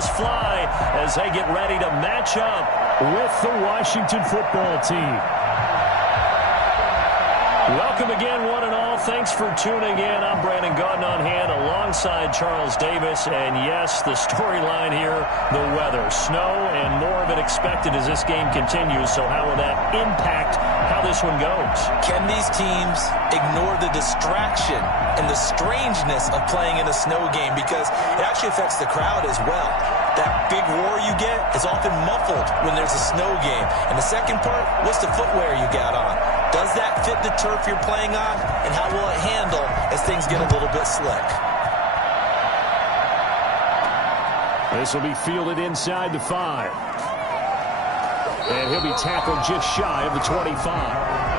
whistles fly as they get ready to match up with the Washington football team. Welcome again, one and all. Thanks for tuning in. I'm Brandon Gaudin on hand alongside Charles Davis. And yes, the storyline here, the weather. Snow and more of it expected as this game continues. So how will that impact how this one goes? Can these teams ignore the distraction and the strangeness of playing in a snow game? Because it actually affects the crowd as well. That big roar you get is often muffled when there's a snow game. And the second part, what's the footwear you got on? Does that fit the turf you're playing on? And how will it handle as things get a little bit slick? This will be fielded inside the 5. And he'll be tackled just shy of the 25.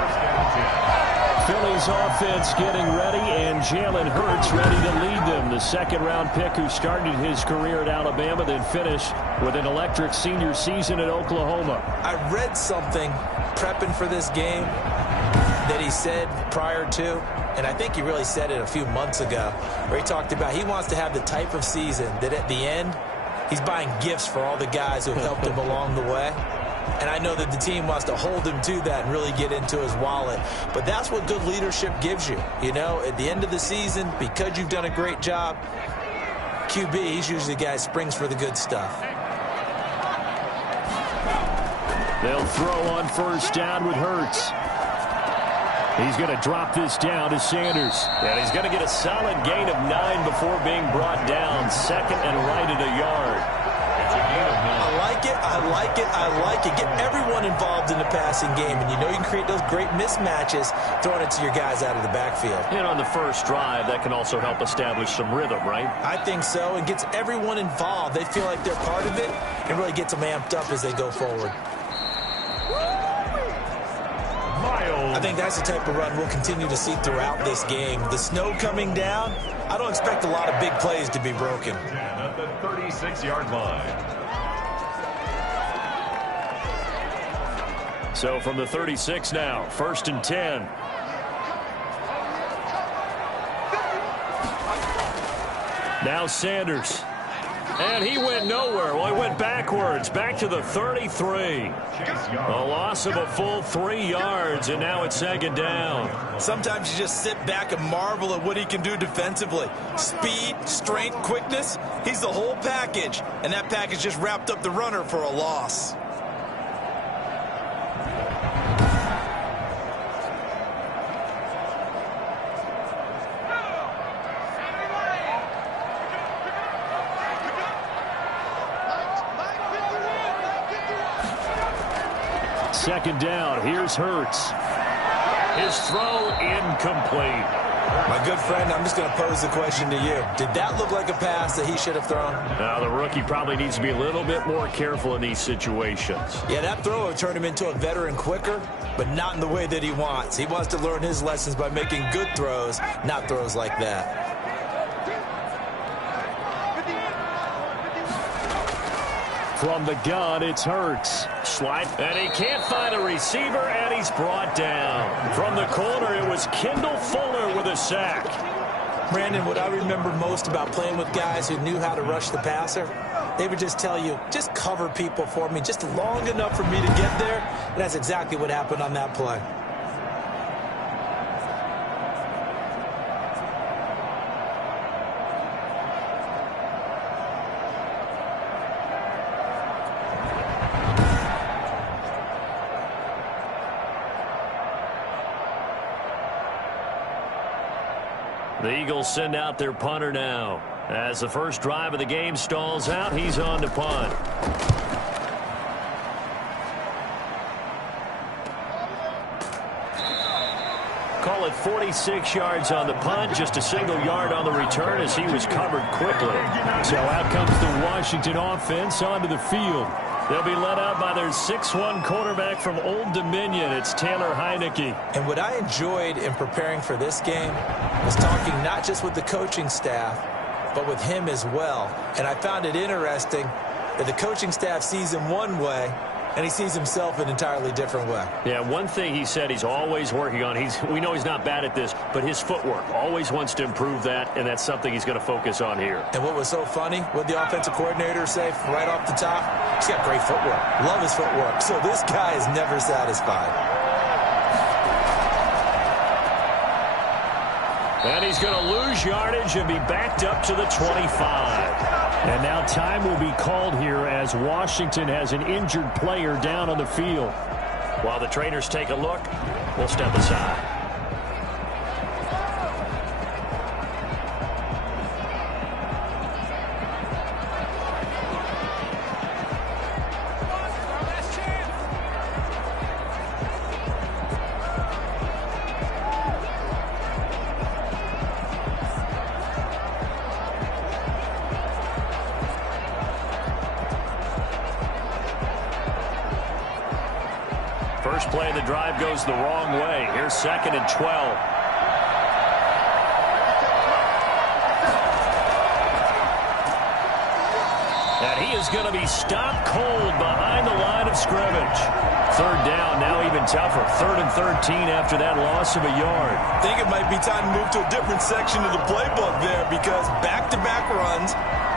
Philly's offense getting ready, and Jalen Hurts ready to lead them. The second-round pick who started his career at Alabama, then finished with an electric senior season at Oklahoma. I read something prepping for this game that he said prior to, and I think he really said it a few months ago, where he talked about he wants to have the type of season that at the end, he's buying gifts for all the guys who have helped him along the way. And I know that the team wants to hold him to that and really get into his wallet. But that's what good leadership gives you. You know, at the end of the season, because you've done a great job, QB, he's usually the guy who springs for the good stuff. They'll throw on first down with Hurts. He's going to drop this down to Sanders. And he's going to get a solid gain of 9 before being brought down. Second and right at a yard. I like it, I like it, I like it. Get everyone involved in the passing game. And you know you can create those great mismatches throwing it to your guys out of the backfield. And on the first drive, that can also help establish some rhythm, right? I think so. It gets everyone involved. They feel like they're part of it and really gets them amped up as they go forward. I think that's the type of run we'll continue to see throughout this game. The snow coming down, I don't expect a lot of big plays to be broken. At the 36-yard line. So from the 36 now, 1st and 10. Now Sanders. And he went nowhere. Well, he went backwards, back to the 33. A loss of a full 3 yards, and now it's 2nd down. Sometimes you just sit back and marvel at what he can do defensively. Speed, strength, quickness, he's the whole package. And that package just wrapped up the runner for a loss. Second down, here's Hurts. His throw incomplete. My good friend, I'm just going to pose the question to you. Did that look like a pass that he should have thrown? Now, the rookie probably needs to be a little bit more careful in these situations. Yeah, that throw would turn him into a veteran quicker, but not in the way that he wants. He wants to learn his lessons by making good throws, not throws like that. From the gun, it's Hurts. Swipe, and he can't find a receiver, and he's brought down. From the corner, it was Kendall Fuller with a sack. Brandon, what I remember most about playing with guys who knew how to rush the passer, they would just tell you, just cover people for me, just long enough for me to get there. And that's exactly what happened on that play. The Eagles send out their punter now. As the first drive of the game stalls out, he's on to punt. Call it 46 yards on the punt, just a single yard on the return as he was covered quickly. So out comes the Washington offense onto the field. They'll be led out by their 6'1" quarterback from Old Dominion. It's Taylor Heineke. And what I enjoyed in preparing for this game was talking not just with the coaching staff, but with him as well. And I found it interesting that the coaching staff sees him one way, and he sees himself an entirely different way. Yeah, one thing he said he's always working on, we know he's not bad at this, but his footwork, always wants to improve that, and that's something he's going to focus on here. And what was so funny, what the offensive coordinator say right off the top, he's got great footwork. Love his footwork. So this guy is never satisfied. And he's going to lose yardage and be backed up to the 25. And now time will be called here as Washington has an injured player down on the field. While the trainers take a look, we'll step aside. First play of the drive goes the wrong way. Here's 2nd and 12. And he is going to be stopped cold behind the line of scrimmage. 3rd down, now even tougher. 3rd and 13 after that loss of a yard. I think it might be time to move to a different section of the playbook there because back-to-back runs,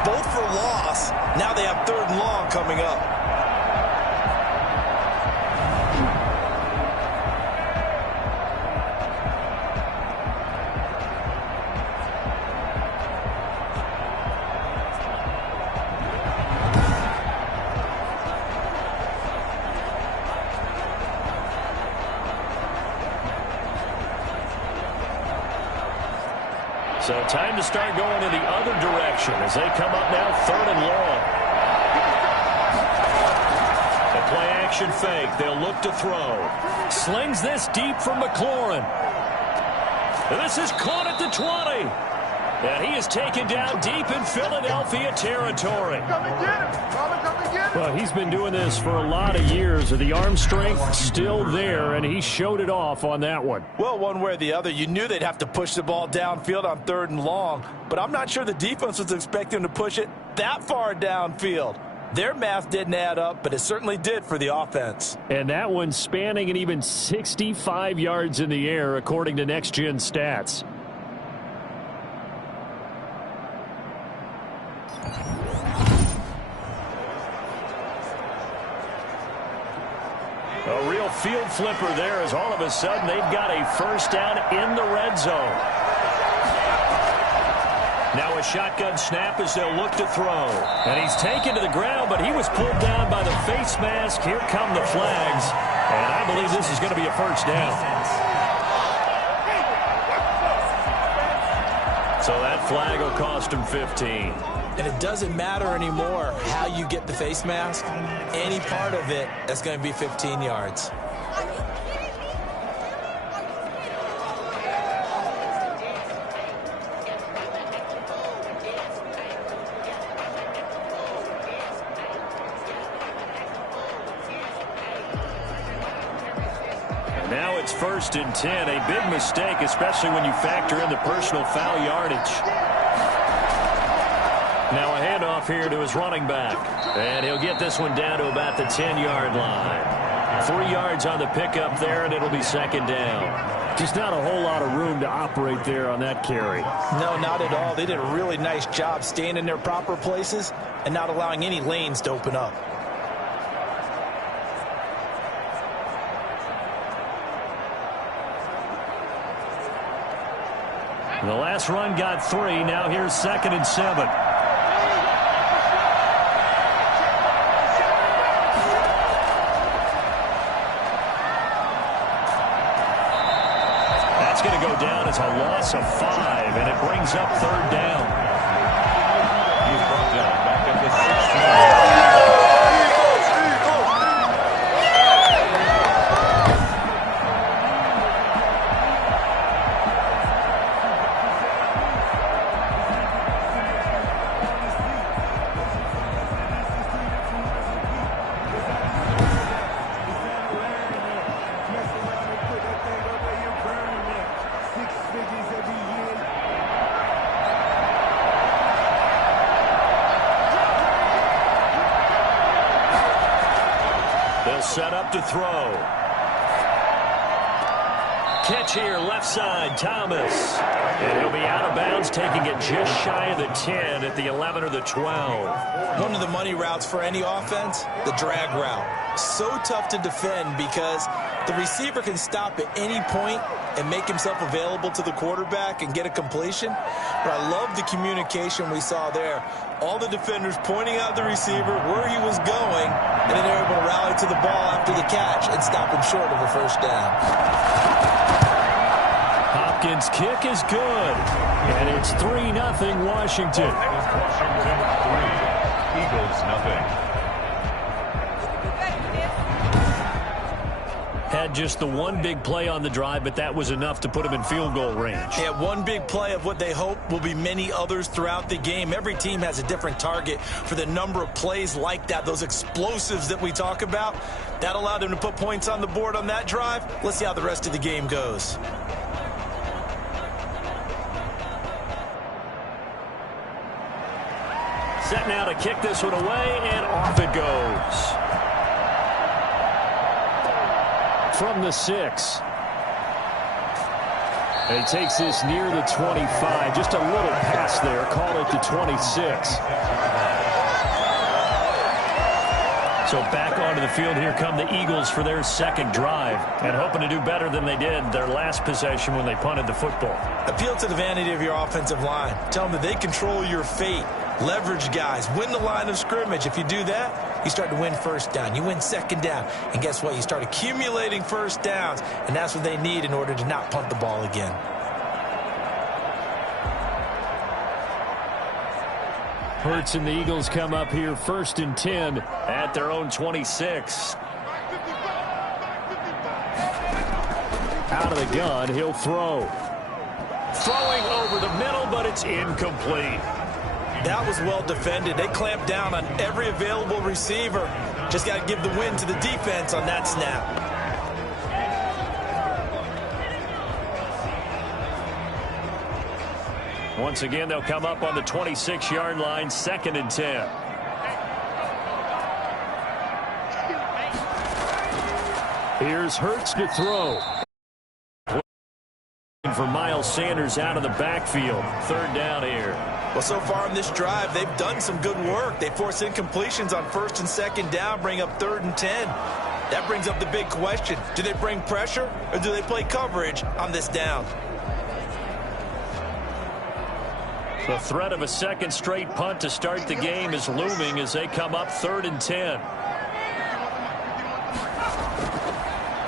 both for loss. Now they have 3rd and long coming up. So time to start going in the other direction as they come up now 3rd and long. The play action fake. They'll look to throw. Slings this deep from McLaurin. And this is caught at the 20. And he is taken down deep in Philadelphia territory. Well, he's been doing this for a lot of years. The arm strength still there, and he showed it off on that one. Well, one way or the other, you knew they'd have to push the ball downfield on 3rd and long, but I'm not sure the defense was expecting to push it that far downfield. Their math didn't add up, but it certainly did for the offense. And that one spanning an even 65 yards in the air, according to Next Gen Stats. A real field flipper there as all of a sudden they've got a 1st down in the red zone. Now a shotgun snap as they'll look to throw. And he's taken to the ground, but he was pulled down by the face mask. Here come the flags. And I believe this is going to be a 1st down. So that flag will cost him 15. And it doesn't matter anymore how you get the face mask. Any part of it, that's going to be 15 yards. And now it's 1st and 10. A big mistake, especially when you factor in the personal foul yardage. Now a handoff here to his running back. And he'll get this one down to about the 10-yard line. 3 yards on the pickup there, and it'll be 2nd down. Just not a whole lot of room to operate there on that carry. No, not at all. They did a really nice job staying in their proper places and not allowing any lanes to open up. The last run got 3. Now here's 2nd and 7. Going to go down as a loss of 5, and it brings up 3rd down. He's brought down back at the 16. set up to throw. Catch here, left side, Thomas. And he'll be out of bounds, taking it just shy of the 10 at the 11 or the 12. One of the money routes for any offense, the drag route. So tough to defend because the receiver can stop at any point and make himself available to the quarterback and get a completion. But I love the communication we saw there. All the defenders pointing out the receiver where he was going, and then they're able to rally to the ball after the catch and stop him short of a first down. Hopkins' kick is good, and it's 3-0 Washington. Washington 3, Eagles nothing. Had just the one big play on the drive, but that was enough to put him in field goal range. Yeah, one big play of what they hope will be many others throughout the game. Every team has a different target for the number of plays like that, those explosives that we talk about. That allowed them to put points on the board on that drive. Let's see how the rest of the game goes. Set now to kick this one away, and off it goes. From the 6. And he takes this near the 25. Just a little pass there. Call it the 26. So back onto the field, here come the Eagles for their second drive. And hoping to do better than they did their last possession when they punted the football. Appeal to the vanity of your offensive line. Tell them that they control your fate. Leverage guys. Win the line of scrimmage. If you do that, you start to win first down. You win second down. And guess what? You start accumulating first downs. And that's what they need in order to not punt the ball again. Hurts and the Eagles come up here 1st and 10 at their own 26. Out of the gun, he'll throw. Throwing over the middle, but it's incomplete. That was well defended. They clamped down on every available receiver. Just got to give the win to the defense on that snap. Once again, they'll come up on the 26-yard line, 2nd and 10. Here's Hurts to throw. For Miles Sanders out of the backfield. 3rd down here. Well, so far in this drive, they've done some good work. They force incompletions on 1st and 2nd down, bring up 3rd and 10. That brings up the big question. Do they bring pressure or do they play coverage on this down? The threat of a second straight punt to start the game is looming as they come up 3rd and 10.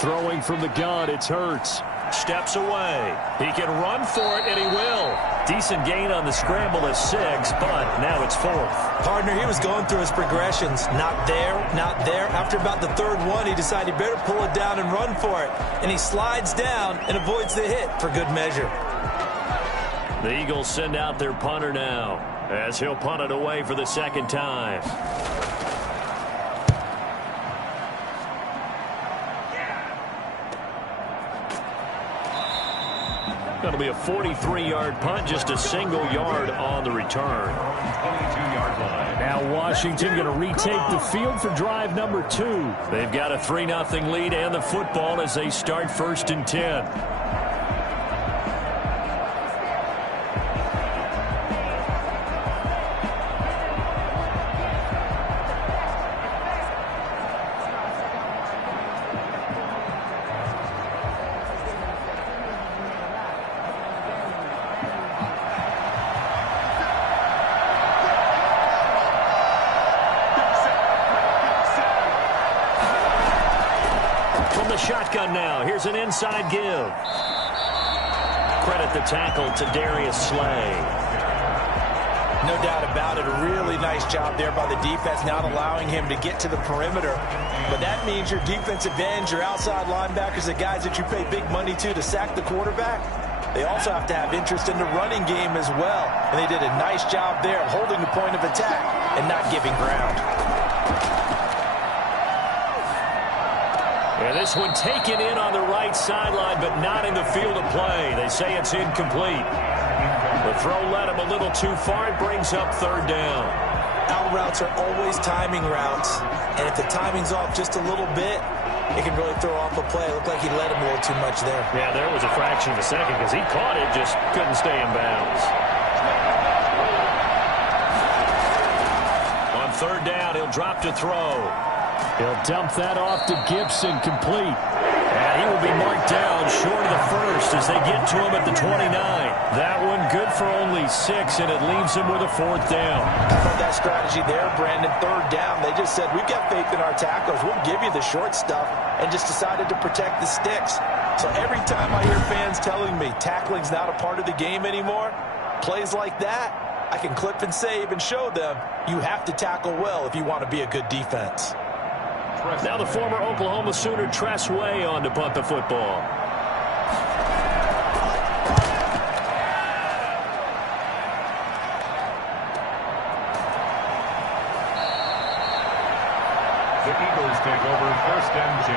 Throwing from the gun, it's Hurts. Steps away. He can run for it, and he will. Decent gain on the scramble at 6, but now it's 4th. Partner, he was going through his progressions. Not there, not there. After about the 3rd one, he decided he better pull it down and run for it. And he slides down and avoids the hit for good measure. The Eagles send out their punter now as he'll punt it away for the 2nd time. Going to be a 43-yard punt, just a single yard on the return. 22-yard line. Now Washington going to retake the field for drive number 2. They've got a 3-0 lead and the football as they start 1st and 10. Shotgun now. Here's an inside give. Credit the tackle to Darius Slay. No doubt about it. A really nice job there by the defense, not allowing him to get to the perimeter. But that means your defensive ends, your outside linebackers, the guys that you pay big money to sack the quarterback, they also have to have interest in the running game as well. And they did a nice job there of holding the point of attack and not giving ground. And this one taken in on the right sideline, but not in the field of play. They say it's incomplete. The throw led him a little too far. It brings up 3rd down. Out routes are always timing routes, and if the timing's off just a little bit, it can really throw off a play. It looked like he let him a little too much there. Yeah, there was a fraction of a second because he caught it, just couldn't stay in bounds. On third down, he'll drop to throw. He'll dump that off to Gibson, complete. And he will be marked down short of the first as they get to him at the 29. That one good for only 6, and it leaves him with a fourth down. How about that strategy there, Brandon? Third down, they just said, we've got faith in our tacklers. We'll give you the short stuff, and just decided to protect the sticks. So every time I hear fans telling me tackling's not a part of the game anymore, plays like that, I can clip and save and show them you have to tackle well if you want to be a good defense. Now the former Oklahoma Sooner Tress Way on to punt the football. The Eagles take over 1st and 10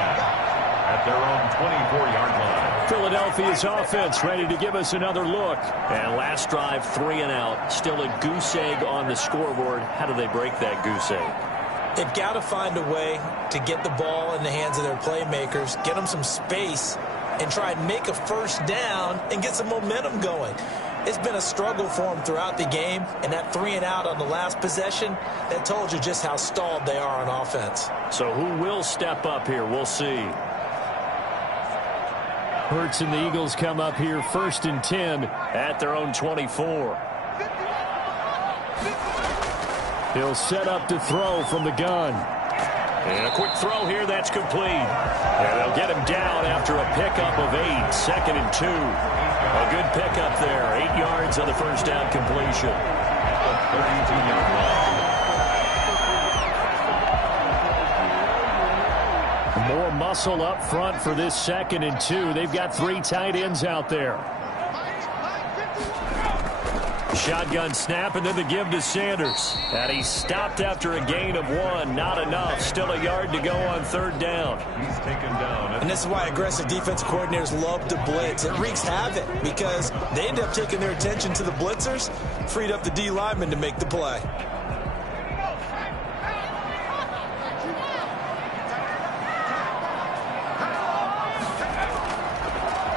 at their own 24-yard line. Philadelphia's offense ready to give us another look. And last drive, 3 and out. Still a goose egg on the scoreboard. How do they break that goose egg? They've got to find a way to get the ball in the hands of their playmakers, get them some space, and try and make a first down and get some momentum going. It's been a struggle for them throughout the game, and that 3 and out on the last possession, that told you just how stalled they are on offense. So who will step up here? We'll see. Hurts and the Eagles come up here 1st and 10 at their own 24. He'll set up to throw from the gun. And a quick throw here, that's complete. And they'll get him down after a pickup of 8, 2nd and 2. A good pickup there, 8 yards on the first down completion. 32-yard line. More muscle up front for this 2nd and 2. They've got 3 tight ends out there. Shotgun snap, and then the give to Sanders. And he stopped after a gain of 1. Not enough. Still a yard to go on 3rd down. He's taken down. And this is why aggressive defense coordinators love to blitz. It wreaks havoc because they end up taking their attention to the blitzers, freed up the D lineman to make the play.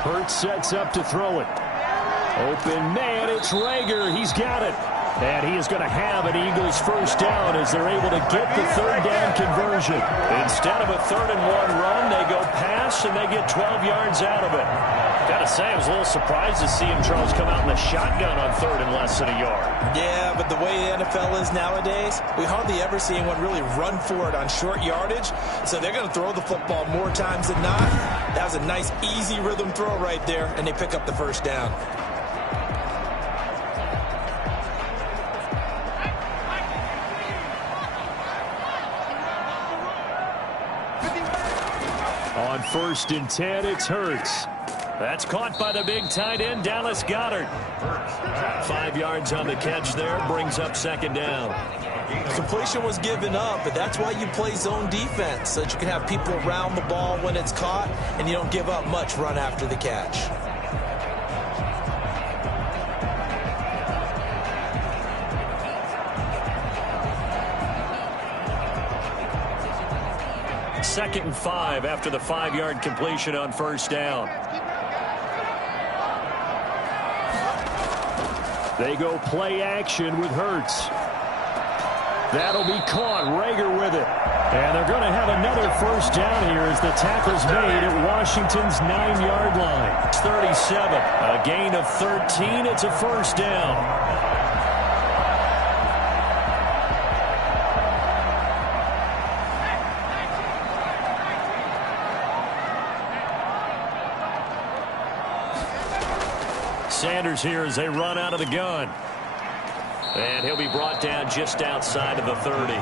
Hurts sets up to throw it. Open man, it's Rager. He's got it. And he is going to have an Eagles first down as they're able to get the 3rd down conversion. Instead of a 3rd and 1 run, they go pass and they get 12 yards out of it. Gotta say, I was a little surprised to see him, Charles, come out in the shotgun on 3rd and less than a yard. Yeah, but the way the NFL is nowadays, we hardly ever see anyone really run for it on short yardage. So they're going to throw the football more times than not. That was a nice, easy rhythm throw right there, and they pick up the first down. On 1st and 10, it's Hurts. That's caught by the big tight end, Dallas Goedert. 5 yards on the catch there, brings up 2nd down. The completion was given up, but that's why you play zone defense, so that you can have people around the ball when it's caught, and you don't give up much run after the catch. Second and 5 after the 5-yard completion on 1st down. They go play action with Hurts. That'll be caught. Rager with it. And they're going to have another first down here as the tackle's made at Washington's 9-yard line. It's 37. A gain of 13. It's a first down. Sanders here as they run out of the gun. And he'll be brought down just outside of the 30.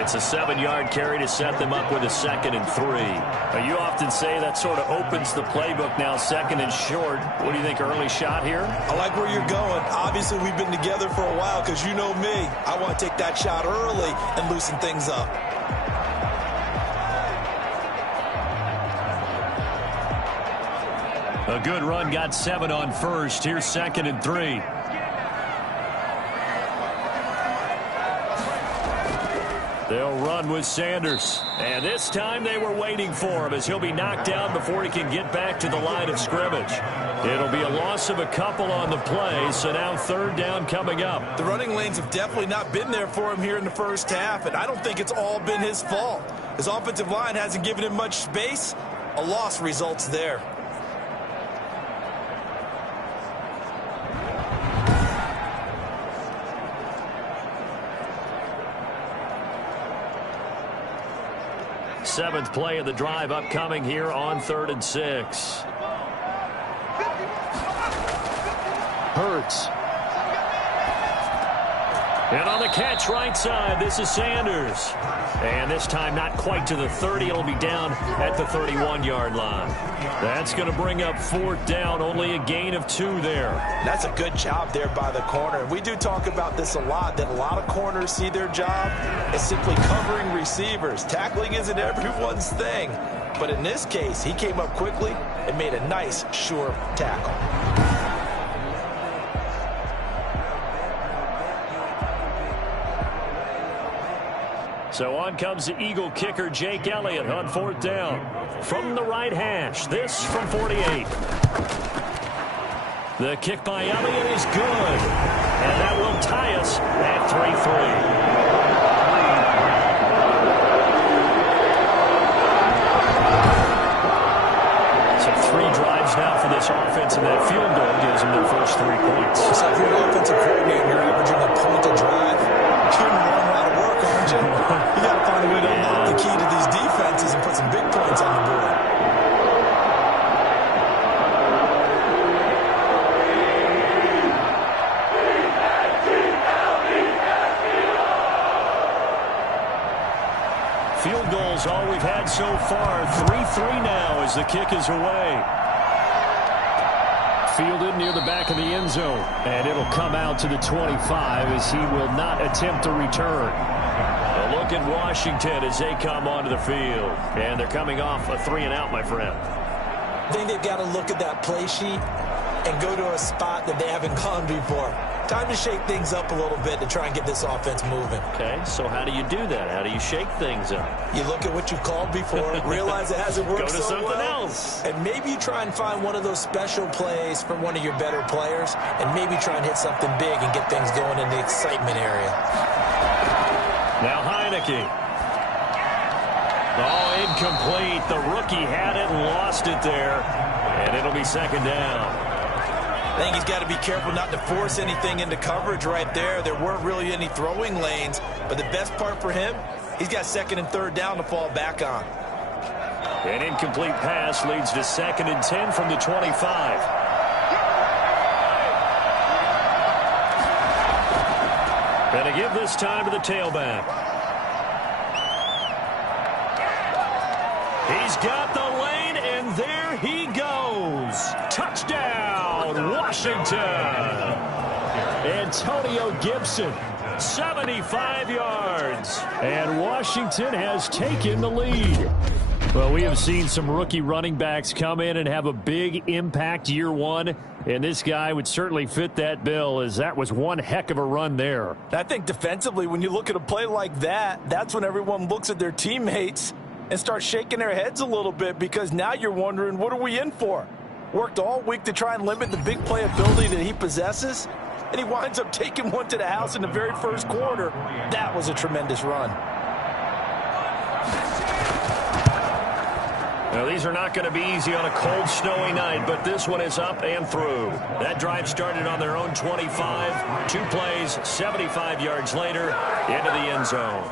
It's a 7-yard carry to set them up with a 2nd and 3. Now, you often say that sort of opens the playbook now, 2nd and short. What do you think, early shot here? I like where you're going. Obviously, we've been together for a while because you know me. I want to take that shot early and loosen things up. A good run, got 7 on 1st. Here's 2nd and 3. They'll run with Sanders. And this time they were waiting for him as he'll be knocked down before he can get back to the line of scrimmage. It'll be a loss of a couple on the play, so now third down coming up. The running lanes have definitely not been there for him here in the first half, and I don't think it's all been his fault. His offensive line hasn't given him much space. A loss results there. Seventh play of the drive upcoming here on 3rd and 6. Hurts. And on the catch right side, this is Sanders. And this time not quite to the 30. It'll be down at the 31-yard line. That's going to bring up 4th down. Only a gain of 2 there. That's a good job there by the corner. And we do talk about this a lot, that a lot of corners see their job as simply covering receivers. Tackling isn't everyone's thing. But in this case, he came up quickly and made a nice, sure tackle. So on comes the Eagle kicker, Jake Elliott, on 4th down. From the right hash, this from 48. The kick by Elliott is good. And that will tie us at 3-3. So 3 drives now for this offense, and that field goal gives them their first 3 points. So if you're an offensive coordinator, you're averaging a point a drive. You're in the wrong line of work, aren't you? You got to find a way to unlock the key to these defenses and put some big points on the board. Field goals all we've had so far. 3-3 now as the kick is away. Fielded near the back of the end zone. And it'll come out to the 25 as he will not attempt to return. A look at Washington as they come onto the field. And they're coming off a 3-and-out, my friend. I think they've got to look at that play sheet and go to a spot that they haven't gone before. Time to shake things up a little bit to try and get this offense moving. Okay, so how do you do that? How do you shake things up? You look at what you've called before, realize it hasn't worked so well. Go to something else. And maybe you try and find one of those special plays from one of your better players, and maybe try and hit something big and get things going in the excitement area. Now Heineke. Oh, incomplete. The rookie had it and lost it there. And it'll be 2nd down. I think he's got to be careful not to force anything into coverage right there. There weren't really any throwing lanes, but the best part for him, he's got 2nd and 3rd down to fall back on. An incomplete pass leads to 2nd and 10 from the 25. And to give this time to the tailback. He's got the lane, and there he goes. Touchdown, Washington. Antonio Gibson, 75 yards. And Washington has taken the lead. Well, we have seen some rookie running backs come in and have a big impact year one. And this guy would certainly fit that bill, as that was one heck of a run there. I think defensively, when you look at a play like that, that's when everyone looks at their teammates and starts shaking their heads a little bit, because now you're wondering, what are we in for? Worked all week to try and limit the big play ability that he possesses, and he winds up taking one to the house in the very first quarter. That was a tremendous run. Now, these are not going to be easy on a cold, snowy night, but this one is up and through. That drive started on their own 25. 2 plays, 75 yards later, into the end zone.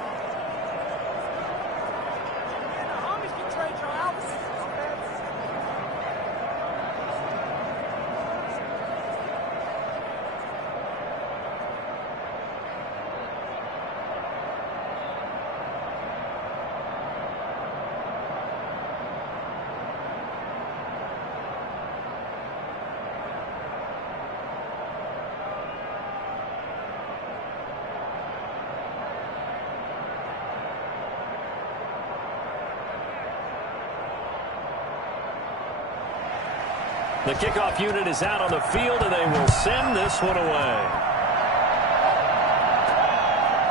The kickoff unit is out on the field, and they will send this one away.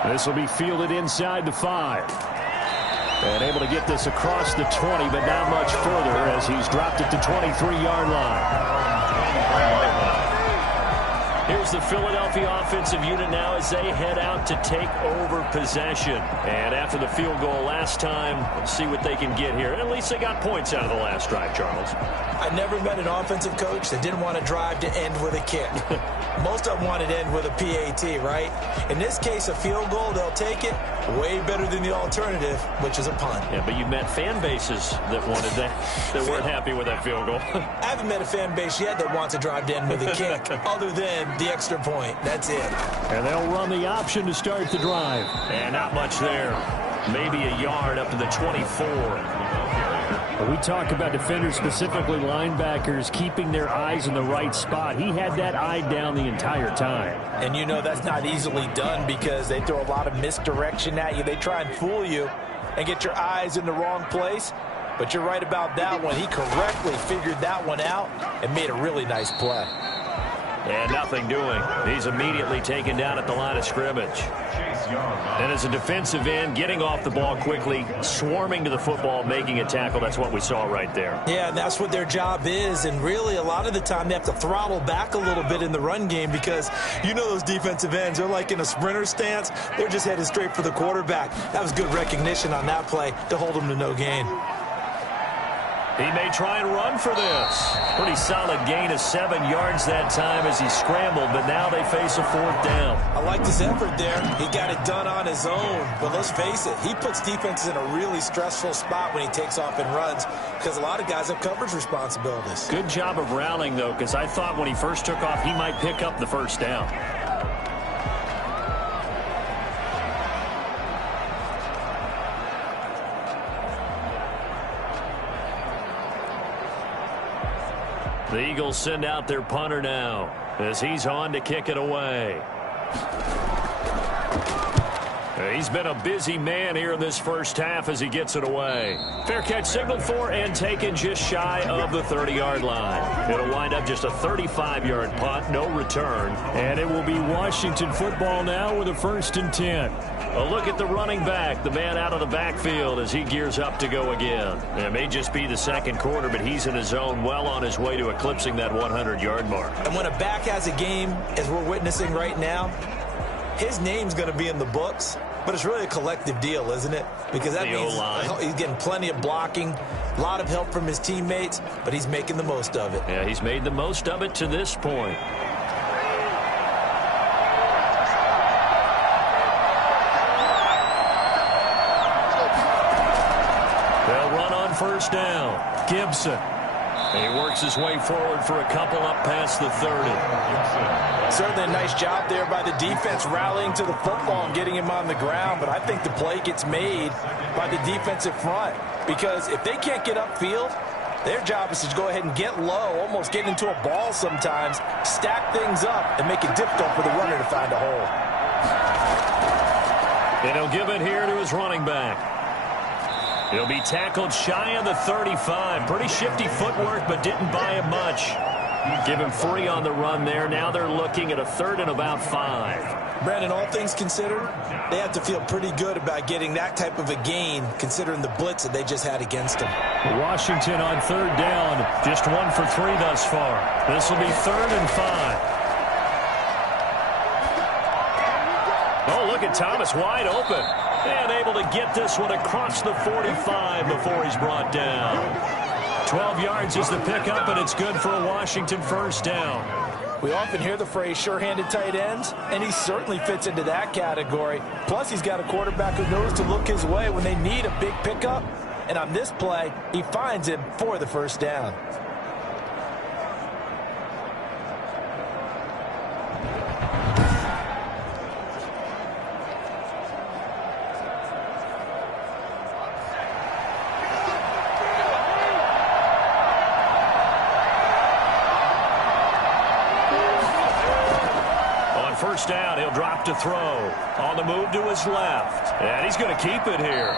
This will be fielded inside the 5. And able to get this across the 20, but not much further as he's dropped it to 23-yard line. Here's the Philadelphia offensive unit now as they head out to take over possession. And after the field goal last time, let's see what they can get here. At least they got points out of the last drive, Charles. I never met an offensive coach that didn't want to drive to end with a kick. Most of them wanted to end with a PAT, right? In this case, a field goal, they'll take it. Way better than the alternative, which is a punt. Yeah, but you met fan bases that wanted that weren't happy with that field goal. I haven't met a fan base yet that wants to drive to end with a kick, other than the extra point. That's it. And they'll run the option to start the drive. And not much there. Maybe a yard up to the 24. We talk about defenders, specifically linebackers, keeping their eyes in the right spot. He had that eye down the entire time. And you know that's not easily done because they throw a lot of misdirection at you. They try and fool you and get your eyes in the wrong place. But you're right about that one. He correctly figured that one out and made a really nice play. And nothing doing. He's immediately taken down at the line of scrimmage. And as a defensive end, getting off the ball quickly, swarming to the football, making a tackle. That's what we saw right there. Yeah, and that's what their job is. And really, a lot of the time, they have to throttle back a little bit in the run game because you know those defensive ends, they're like in a sprinter stance. They're just headed straight for the quarterback. That was good recognition on that play to hold them to no gain. He may try and run for this. Pretty solid gain of 7 yards that time as he scrambled, but now they face a 4th down. I like his effort there. He got it done on his own. But let's face it, he puts defenses in a really stressful spot when he takes off and runs because a lot of guys have coverage responsibilities. Good job of rallying, though, because I thought when he first took off, he might pick up the 1st down. The Eagles send out their punter now as he's on to kick it away. He's been a busy man here in this first half as he gets it away. Fair catch signaled for and taken just shy of the 30-yard line. It'll wind up just a 35-yard punt, no return. And it will be Washington football now with a 1st and 10. A look at the running back, the man out of the backfield as he gears up to go again. It may just be the 2nd quarter, but he's in his zone, well on his way to eclipsing that 100-yard mark. And when a back has a game, as we're witnessing right now, his name's going to be in the books, but it's really a collective deal, isn't it? Because that means he's getting plenty of blocking, a lot of help from his teammates, but he's making the most of it. Yeah, he's made the most of it to this point. They'll run on 1st down. Gibson. And he works his way forward for a couple up past the 30. Certainly a nice job there by the defense rallying to the football and getting him on the ground, but I think the play gets made by the defensive front because if they can't get upfield, their job is to go ahead and get low, almost get into a ball sometimes, stack things up, and make it difficult for the runner to find a hole. And he'll give it here to his running back. He'll be tackled shy of the 35. Pretty shifty footwork, but didn't buy him much. Give him 3 on the run there. Now they're looking at a 3rd and about 5. Brandon, all things considered, they have to feel pretty good about getting that type of a gain, considering the blitz that they just had against them. Washington on 3rd down. Just 1 for 3 thus far. This will be 3rd and 5. Oh, look at Thomas wide open. And able to get this one across the 45 before he's brought down. 12 yards is the pickup, and it's good for a Washington 1st down. We often hear the phrase sure-handed tight ends, and he certainly fits into that category. Plus, he's got a quarterback who knows to look his way when they need a big pickup. And on this play, he finds him for the 1st down. Down, he'll drop to throw. On the move to his left. And he's going to keep it here.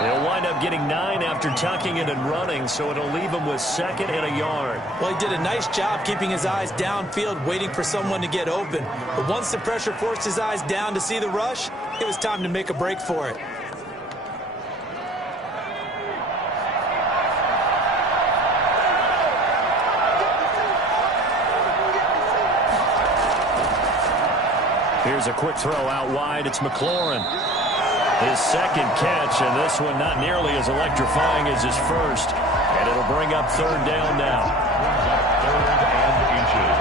He'll wind up getting 9 after tucking it and running, so it'll leave him with 2nd and a yard. Well, he did a nice job keeping his eyes downfield, waiting for someone to get open. But once the pressure forced his eyes down to see the rush, it was time to make a break for it. Here's a quick throw out wide. It's McLaurin. His second catch, and this one not nearly as electrifying as his first. And it'll bring up third down now. Third and inches.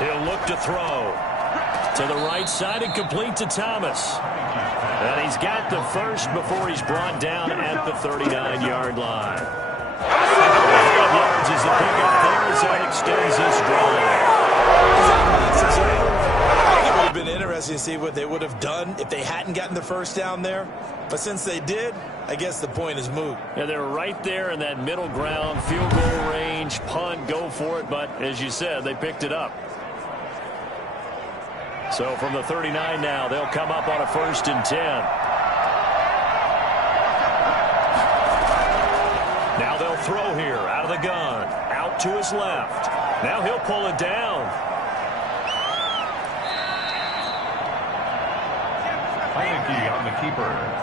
He'll look to throw. To the right side and complete to Thomas. And he's got the first before he's brought down at the 39-yard line. 5 yards is the pickup there as that extends this drive. I think it would have been interesting to see what they would have done if they hadn't gotten the first down there. But since they did, I guess the point is moot. Yeah, they're right there in that middle ground, field goal range, punt, go for it. But as you said, they picked it up. So from the 39 now, they'll come up on a 1st and 10. Now they'll throw here out of the gun. Out to his left. Now he'll pull it down. Heineke on the keeper.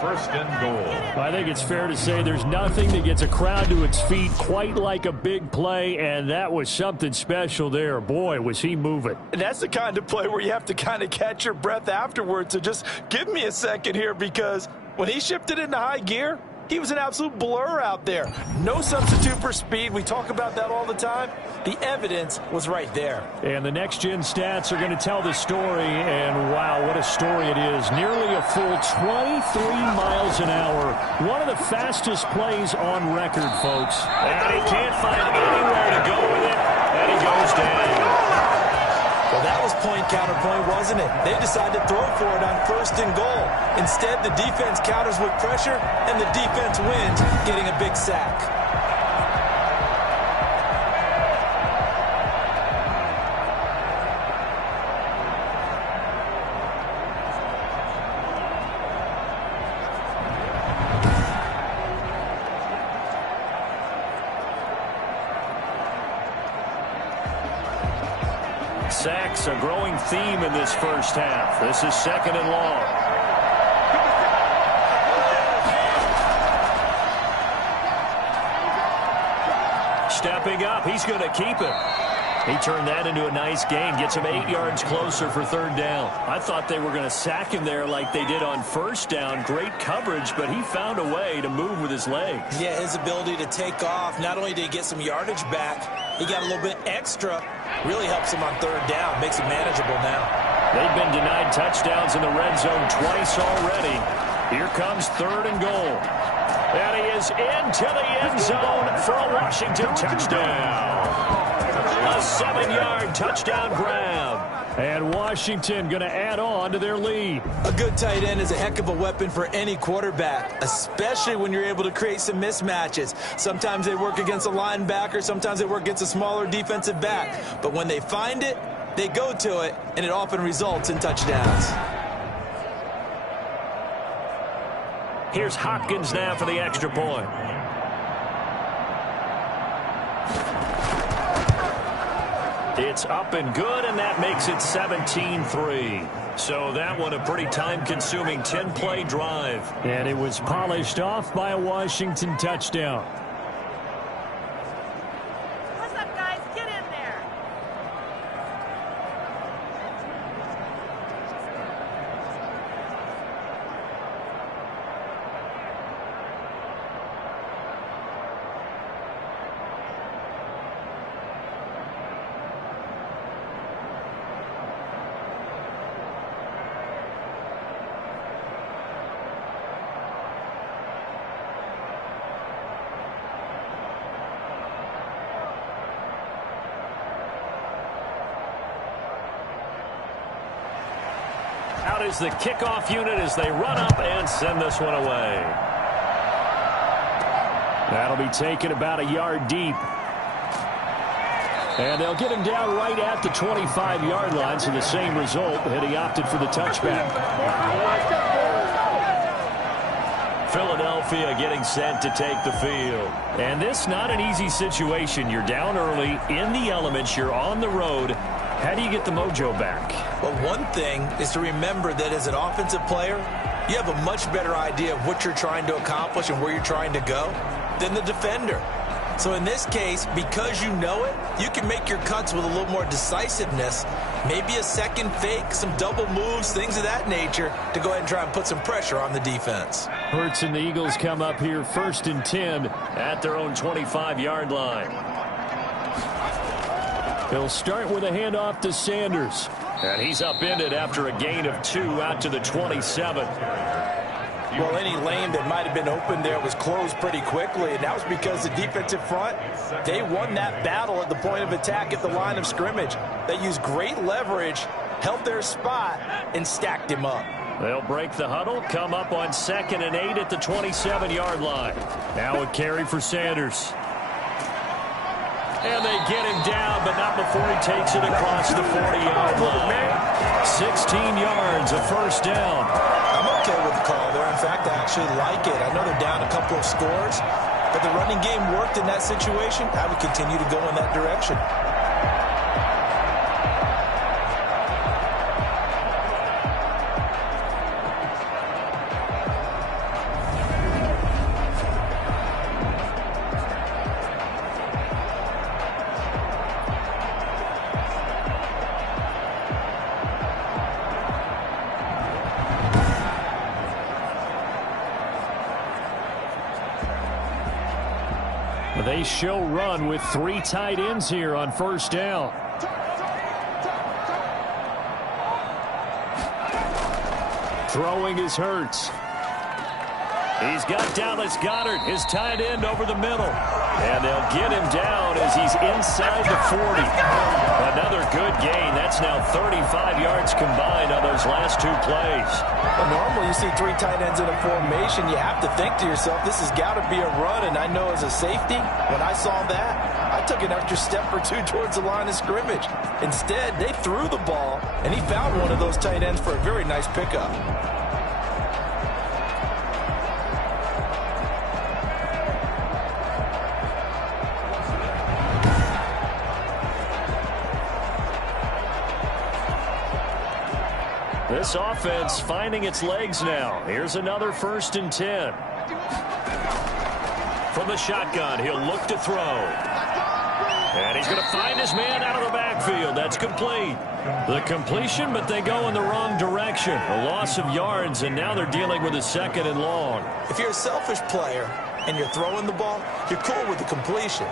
1st and goal. I think it's fair to say there's nothing that gets a crowd to its feet quite like a big play, and that was something special there. Boy, was he moving. And that's the kind of play where you have to kind of catch your breath afterwards. So just give me a second here, because when he shifted into high gear, he was an absolute blur out there. No substitute for speed. We talk about that all the time. The evidence was right there. And the next-gen stats are going to tell the story, and wow, what a story it is. Nearly a full 23 miles an hour. One of the fastest plays on record, folks. And he can't find anywhere to go with it, and he goes down. Well, that was point counterpoint, wasn't it? They decided to throw for it on 1st and goal. Instead, the defense counters with pressure, and the defense wins, getting a big sack. Sacks, a growing theme in this first half. This is 2nd and long. Stepping up, he's going to keep it. He turned that into a nice gain, gets him 8 yards closer for 3rd down. I thought they were going to sack him there like they did on 1st down. Great coverage, but he found a way to move with his legs. Yeah, his ability to take off, not only did he get some yardage back, he got a little bit extra. Really helps him on 3rd down, makes it manageable now. They've been denied touchdowns in the red zone twice already. Here comes 3rd and goal. And he is into the end zone for a Washington touchdown. A 7-yard touchdown grab. And Washington going to add on to their lead. A good tight end is a heck of a weapon for any quarterback, especially when you're able to create some mismatches. Sometimes they work against a linebacker, sometimes they work against a smaller defensive back. But when they find it, they go to it, and it often results in touchdowns. Here's Hopkins now for the extra point. It's up and good, and that makes it 17-3. So that one a pretty time-consuming 10-play drive. And it was polished off by a Washington touchdown. What's up, guys? Get in there. Out is the kickoff unit as they run up and send this one away. That'll be taken about a yard deep. And they'll get him down right at the 25-yard line, so the same result, and he opted for the touchback. Philadelphia getting set to take the field. And this not an easy situation. You're down early, in the elements, you're on the road. How do you get the mojo back? Well, one thing is to remember that as an offensive player, you have a much better idea of what you're trying to accomplish and where you're trying to go than the defender. So in this case, because you know it, you can make your cuts with a little more decisiveness, maybe a second fake, some double moves, things of that nature, to go ahead and try and put some pressure on the defense. Hurts and the Eagles come up here 1st and 10 at their own 25-yard line. He'll start with a handoff to Sanders. And he's upended after a gain of 2 out to the 27. Well, any lane that might have been open there was closed pretty quickly, and that was because the defensive front, they won that battle at the point of attack at the line of scrimmage. They used great leverage, held their spot, and stacked him up. They'll break the huddle, come up on 2nd and 8 at the 27-yard line. Now a carry for Sanders. And they get him down, but not before he takes it across the 40-yard line. 16 yards, a first down. I'm okay with the call there. In fact, I actually like it. I know they're down a couple of scores, but the running game worked in that situation. I would continue to go in that direction. They show run with 3 tight ends here on first down. Throwing is Hurts. He's got Dallas Goedert, his tight end, over the middle. And they'll get him down as he's inside the 40. Another good gain. That's now 35 yards combined on those last 2 plays. Well, normally you see 3 tight ends in a formation, you have to think to yourself, this has got to be a run. And I know as a safety, when I saw that, I took an extra step or 2 towards the line of scrimmage. Instead, they threw the ball, and he found one of those tight ends for a very nice pickup. This offense finding its legs now. Here's another 1st and 10. From the shotgun, he'll look to throw. And he's going to find his man out of the backfield. That's complete. The completion, but they go in the wrong direction. A loss of yards, and now they're dealing with a 2nd and long. If you're a selfish player and you're throwing the ball, you're cool with the completion.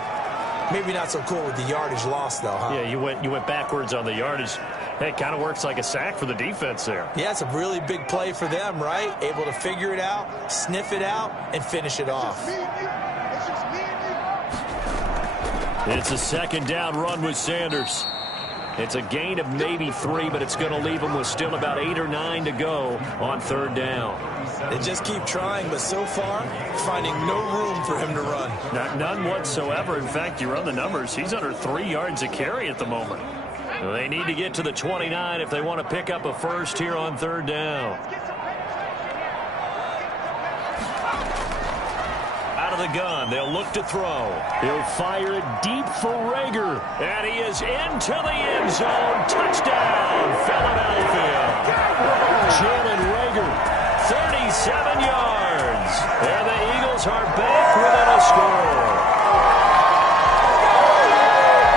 Maybe not so cool with the yardage loss, though, huh? Yeah, you went backwards on the yardage. Hey, it kind of works like a sack for the defense there. Yeah, it's a really big play for them, right? Able to figure it out, sniff it out, and finish it off. It's a 2nd down run with Sanders. It's a gain of maybe 3, but it's going to leave them with still about 8 or 9 to go on 3rd down. They just keep trying, but so far, finding no room for him to run. None whatsoever. In fact, you run the numbers. He's under 3 yards a carry at the moment. They need to get to the 29 if they want to pick up a first here on 3rd down. Out of the gun, they'll look to throw. He'll fire it deep for Rager. And he is into the end zone. Touchdown, Philadelphia. Jalen Rager, 37 yards. And the Eagles are back within a score.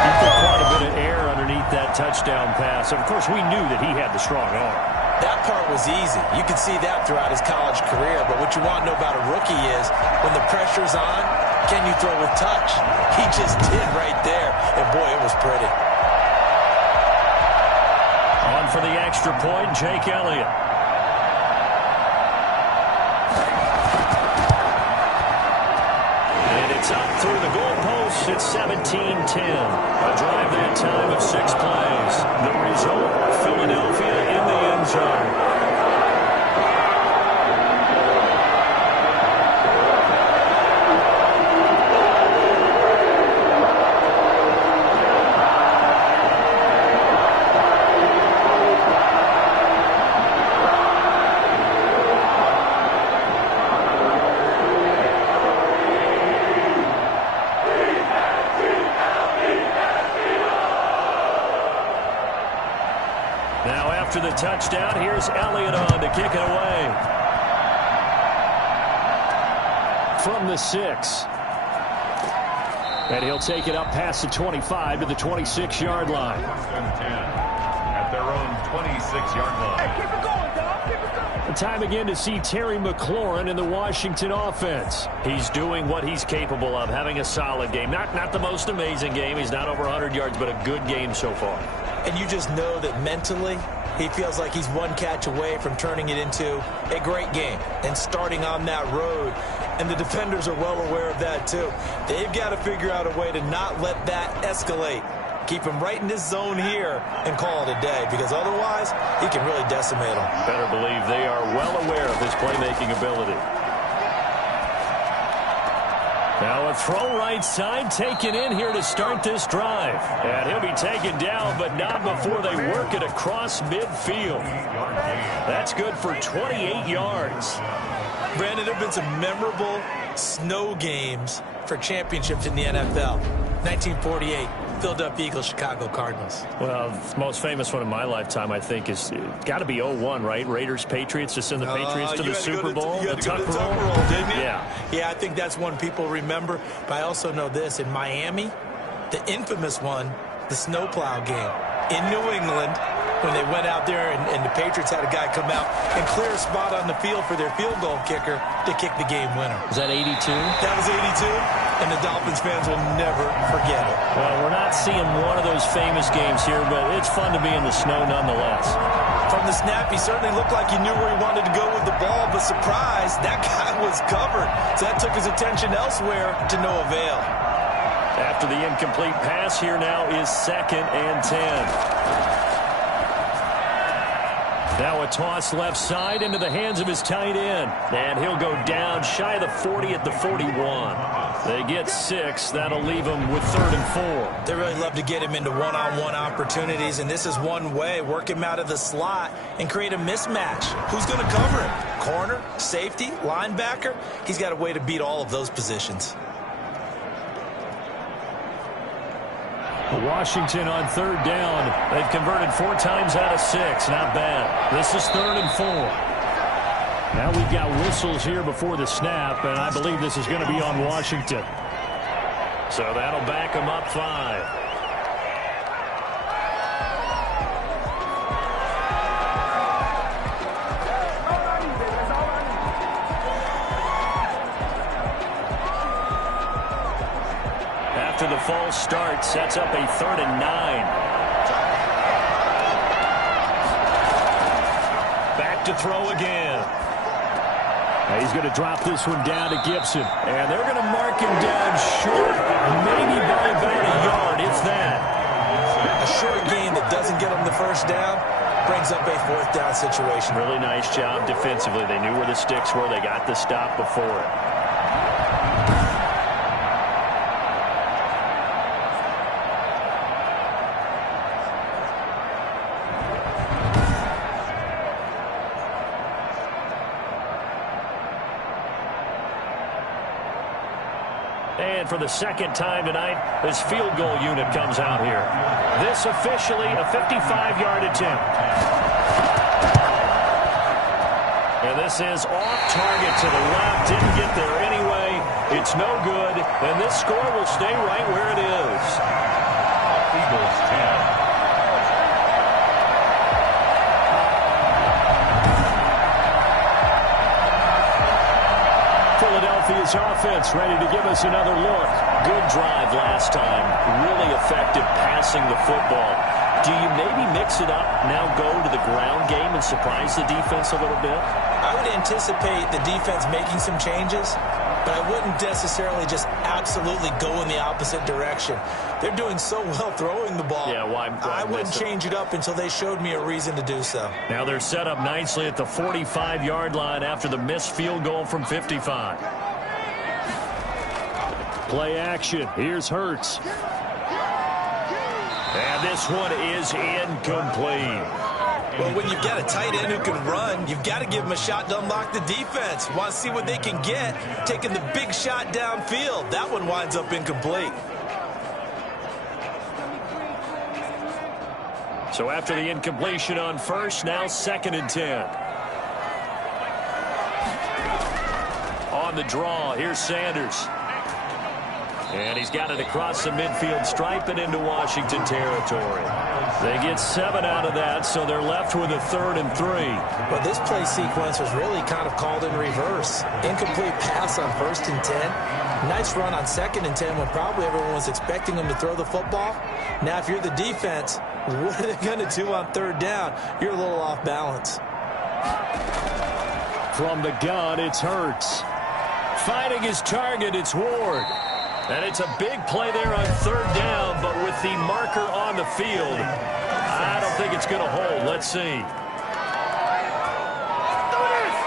He put quite a bit of air underneath that touchdown pass. Of course, we knew that he had the strong arm. That part was easy. You could see that throughout his college career. But what you want to know about a rookie is when the pressure's on, can you throw with touch? He just did right there. And, boy, it was pretty. On for the extra point, Jake Elliott. And it's up through the goalposts. It's 17-10. A drive that time of 6 plays. The result, Philadelphia in the end zone. touchdown. Here's Elliott on to kick it away. From the 6. And he'll take it up past the 25 to the 26-yard line. 1st and 10 at their own 26-yard line. Hey, keep it going, dog. Keep it going. The time again to see Terry McLaurin in the Washington offense. He's doing what he's capable of, having a solid game. Not the most amazing game. He's not over 100 yards, but a good game so far. And you just know that mentally he feels like he's one catch away from turning it into a great game and starting on that road. And the defenders are well aware of that, too. They've got to figure out a way to not let that escalate. Keep him right in this zone here and call it a day, because otherwise he can really decimate them. Better believe they are well aware of his playmaking ability. Now a throw right side taken in here to start this drive. And he'll be taken down, but not before they work it across midfield. That's good for 28 yards. Brandon, there have been some memorable snow games for championships in the NFL. 1948, Philadelphia Eagles, Chicago Cardinals. Well, the most famous one in my lifetime, I think, is got to be 01, right? Raiders, Patriots, to send the Patriots to the Super Bowl. You had to go to the Tuck Roll, didn't you? Yeah. Yeah, I think that's one people remember. But I also know this. In Miami, the infamous one, the snowplow game. In New England, when they went out there and the Patriots had a guy come out and clear a spot on the field for their field goal kicker to kick the game winner. Was that 82? That was 82, and the Dolphins fans will never forget it. Well, we're not seeing one of those famous games here, but it's fun to be in the snow nonetheless. From the snap, he certainly looked like he knew where he wanted to go with the ball, but surprise, that guy was covered. So that took his attention elsewhere to no avail. After the incomplete pass, here now is 2nd and 10. Now a toss left side into the hands of his tight end. And he'll go down shy of the 40 at the 41. They get 6. That'll leave him with 3rd and 4. They really love to get him into one-on-one opportunities, and this is one way. Work him out of the slot and create a mismatch. Who's going to cover him? Corner, safety, linebacker? He's got a way to beat all of those positions. Washington on 3rd down. They've converted 4 times out of 6. Not bad. This is 3rd and 4. Now we've got whistles here before the snap, and I believe this is going to be on Washington. So that'll back them up 5. After the false start, sets up a 3rd and 9. Back to throw again. He's going to drop this one down to Gibson. And they're going to mark him down short, maybe by about a yard, if that. A short gain that doesn't get him the 1st down brings up a 4th down situation. Really nice job defensively. They knew where the sticks were. They got the stop before it. And for the 2nd time tonight, this field goal unit comes out here. This officially a 55-yard attempt. And this is off target to the left. Didn't get there anyway. It's no good. And this score will stay right where it is. Eagles 10. Philadelphia's offense ready to give us another look. Good drive last time. Really effective passing the football. Do you maybe mix it up, now go to the ground game and surprise the defense a little bit? I would anticipate the defense making some changes, but I wouldn't necessarily just absolutely go in the opposite direction. They're doing so well throwing the ball. Yeah, why I wouldn't change it up until they showed me a reason to do so. Now they're set up nicely at the 45-yard line after the missed field goal from 55. Play action. Here's Hurts. And this one is incomplete. Well, when you've got a tight end who can run, you've got to give him a shot to unlock the defense. Want to see what they can get, taking the big shot downfield. That one winds up incomplete. So after the incompletion on first, now 2nd and 10. On the draw, here's Sanders. And he's got it across the midfield stripe and into Washington territory. They get 7 out of that, so they're left with a 3rd and 3. But this play sequence was really kind of called in reverse. Incomplete pass on 1st and 10. Nice run on 2nd and 10 when probably everyone was expecting them to throw the football. Now, if you're the defense, what are they going to do on 3rd down? You're a little off balance. From the gun, it's Hurts. Finding his target, it's Ward. And it's a big play there on 3rd down, but with the marker on the field, I don't think it's going to hold. Let's see.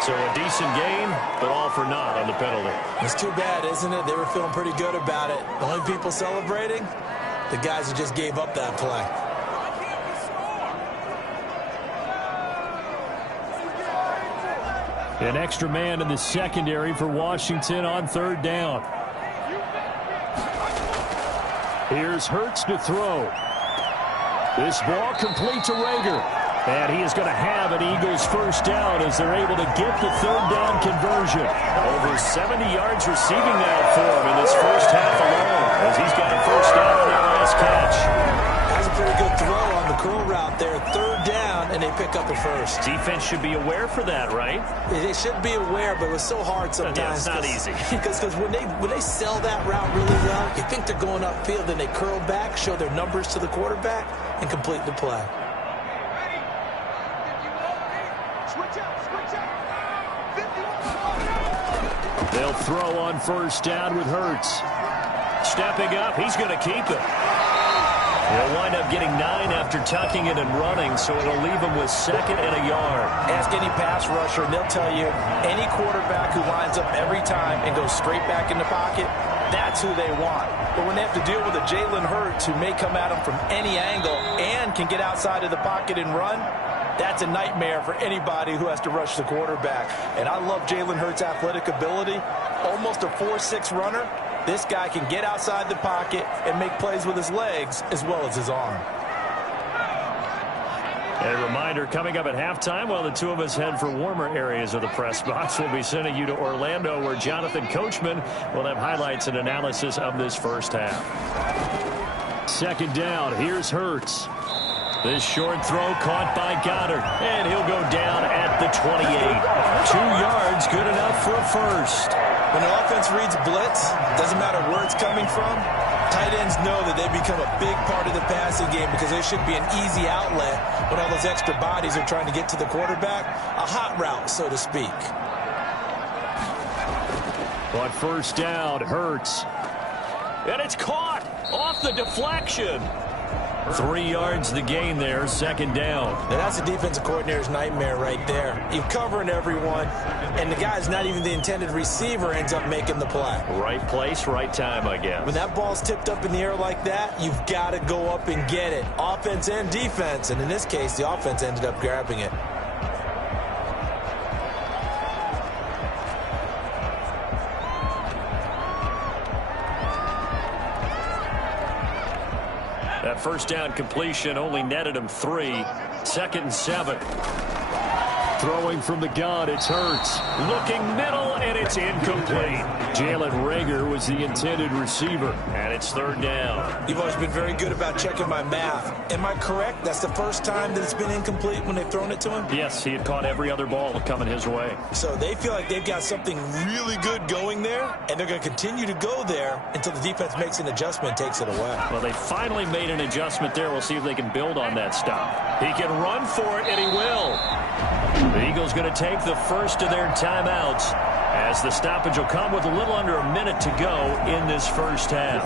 So a decent game, but all for naught on the penalty. It's too bad, isn't it? They were feeling pretty good about it. The only people celebrating, the guys who just gave up that play. An extra man in the secondary for Washington on 3rd down. Here's Hurts to throw. This ball complete to Rager. And he is going to have an Eagles 1st down as they're able to get the 3rd down conversion. Over 70 yards receiving that for him in this first half alone as he's got a 1st down on that last catch. That's a pretty good throw on the curl route there. 3rd down, and they pick up a 1st. Defense should be aware for that, right? They should be aware, but it was so hard sometimes. Yeah, it's not easy. Because when they sell that route really well, you think they're going upfield, then they curl back, show their numbers to the quarterback, and complete the play. They'll throw on 1st down with Hurts. Stepping up, he's going to keep it. They'll wind up getting 9 after tucking it and running, so it'll leave them with 2nd and a yard. Ask any pass rusher, and they'll tell you any quarterback who lines up every time and goes straight back in the pocket, that's who they want. But when they have to deal with a Jalen Hurts who may come at them from any angle and can get outside of the pocket and run, that's a nightmare for anybody who has to rush the quarterback. And I love Jalen Hurts' athletic ability. Almost a 4.6 runner. This guy can get outside the pocket and make plays with his legs as well as his arm. And a reminder, coming up at halftime, while the two of us head for warmer areas of the press box, we'll be sending you to Orlando, where Jonathan Coachman will have highlights and analysis of this first half. 2nd down, here's Hurts. This short throw caught by Goddard, and he'll go down at the 28. 2 yards, good enough for a 1st. When the offense reads blitz, doesn't matter where it's coming from, tight ends know that they become a big part of the passing game because they should be an easy outlet when all those extra bodies are trying to get to the quarterback. A hot route, so to speak. On 1st down, Hurts. And it's caught off the deflection. 3 yards the gain there, 2nd down. Now that's a defensive coordinator's nightmare right there. You're covering everyone, and the guy's not even the intended receiver ends up making the play. Right place, right time, I guess. When that ball's tipped up in the air like that, you've got to go up and get it. Offense and defense, and in this case, the offense ended up grabbing it. That 1st down completion only netted him 3. 2nd and 7. Throwing from the gun, it's Hurts. Looking middle, and it's incomplete. Jalen Rager was the intended receiver, and it's 3rd down. You've always been very good about checking my math. Am I correct? That's the first time that it's been incomplete when they've thrown it to him? Yes, he had caught every other ball coming his way. So they feel like they've got something really good going there, and they're going to continue to go there until the defense makes an adjustment and takes it away. Well, they finally made an adjustment there. We'll see if they can build on that stop. He can run for it, and he will. The Eagles going to take the first of their timeouts as the stoppage will come with a little under a minute to go in this first half.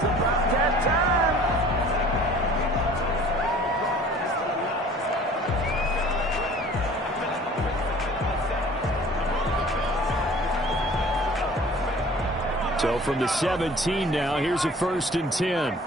So from the 17 now, here's a 1st and 10.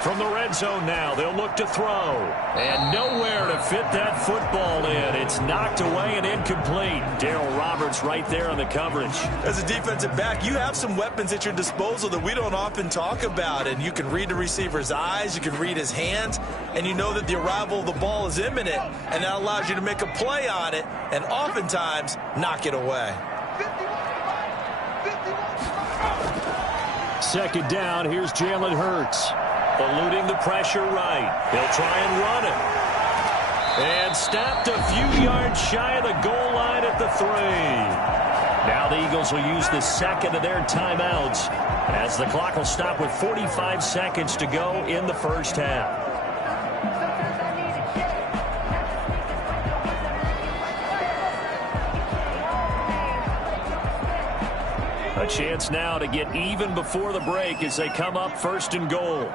From the red zone now, they'll look to throw. And nowhere to fit that football in. It's knocked away and incomplete. Darryl Roberts right there on the coverage. As a defensive back, you have some weapons at your disposal that we don't often talk about. And you can read the receiver's eyes, you can read his hands, and you know that the arrival of the ball is imminent. And that allows you to make a play on it and oftentimes knock it away. Second down, here's Jalen Hurts. Eluding the pressure right. He'll try and run it. And stopped a few yards shy of the goal line at the 3. Now the Eagles will use the second of their timeouts as the clock will stop with 45 seconds to go in the first half. A chance now to get even before the break as they come up first and goal.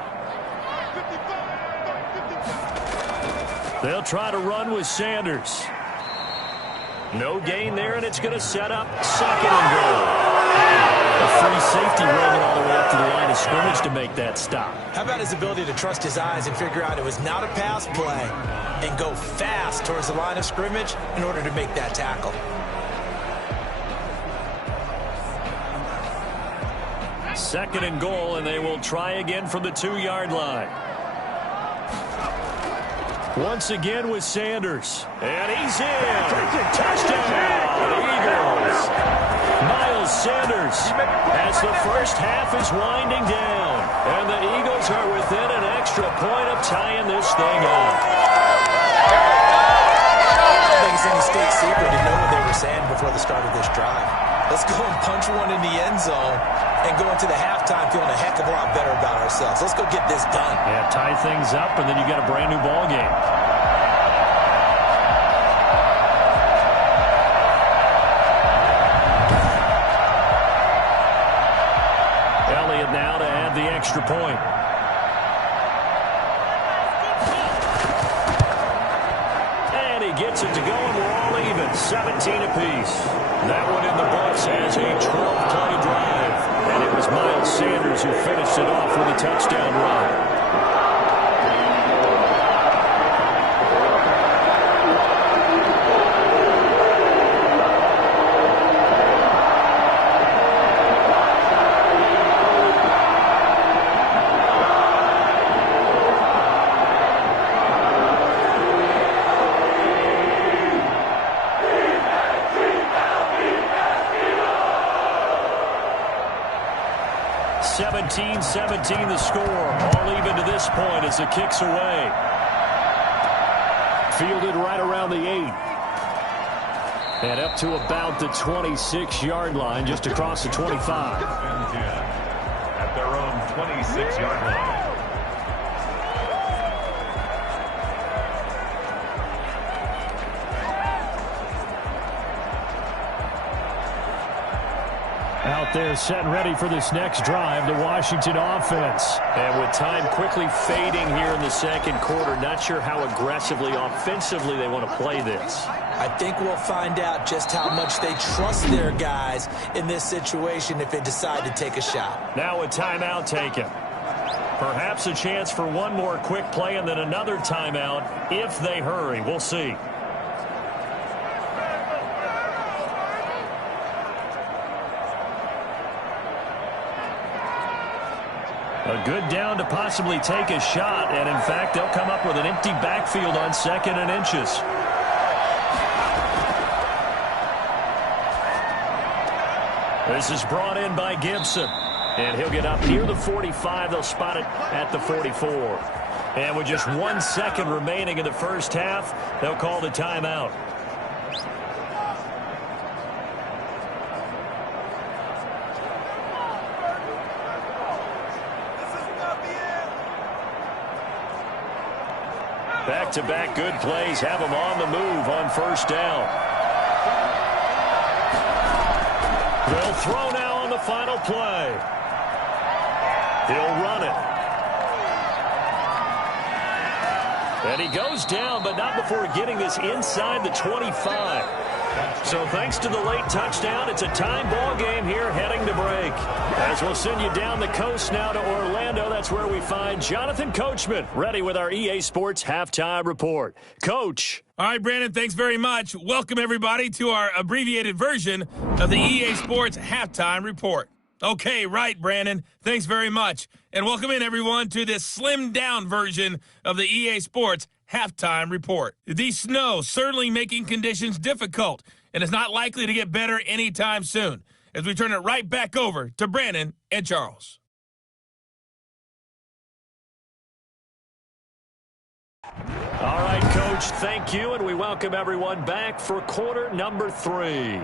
They'll try to run with Sanders. No gain there, and it's going to set up second and goal. A free safety rolling all the way up to the line of scrimmage to make that stop. How about his ability to trust his eyes and figure out it was not a pass play and go fast towards the line of scrimmage in order to make that tackle. Second and goal, and they will try again from the 2-yard line. Once again with Sanders. And he's in. Touchdown, Eagles. Miles Sanders as the first half is winding down. And the Eagles are within an extra point of tying this thing up. I don't think it's any state secret to know what they were saying before the start of this drive. Let's go and punch one in the end zone and go into the halftime feeling a heck of a lot better about ourselves. Let's go get this done. Yeah, tie things up, and then you got a brand new ball game. Elliott now to add the extra point. And he gets it to go, and we're all even. 17 apiece. That one in the books as a 12-play drive. And it was Miles Sanders who finished it off with a touchdown run. (17-17) the score. All even to this point as it kicks away. Fielded right around the 8. And up to about the 26-yard line, just across the 25. At their own 26-yard line. Out there set and ready for this next drive, the Washington offense. And with time quickly fading here in the second quarter, not sure how aggressively, offensively they want to play this. I think we'll find out just how much they trust their guys in this situation if they decide to take a shot. Now a timeout taken. Perhaps a chance for one more quick play and then another timeout if they hurry. We'll see. A good down to possibly take a shot, and in fact, they'll come up with an empty backfield on 2nd and inches. This is brought in by Gibson, and he'll get up near the 45. They'll spot it at the 44. And with just 1 second remaining in the first half, they'll call the timeout. Back-to-back good plays have them on the move on first down. They'll throw now on the final play. He'll run it. And he goes down, but not before getting this inside the 25. So thanks to the late touchdown, it's a time ball game here heading to break. As we'll send you down the coast now to Orlando, that's where we find Jonathan Coachman ready with our EA Sports Halftime Report. Coach. All right, Brandon, thanks very much. Welcome, everybody, to our abbreviated version of the EA Sports Halftime Report. Okay, right, Brandon. Thanks very much. And welcome in, everyone, to this slimmed-down version of the EA Sports Halftime Report. The snow certainly making conditions difficult, and it's not likely to get better anytime soon, as we turn it right back over to Brandon and Charles. All right, Coach, thank you, and we welcome everyone back for quarter number 3.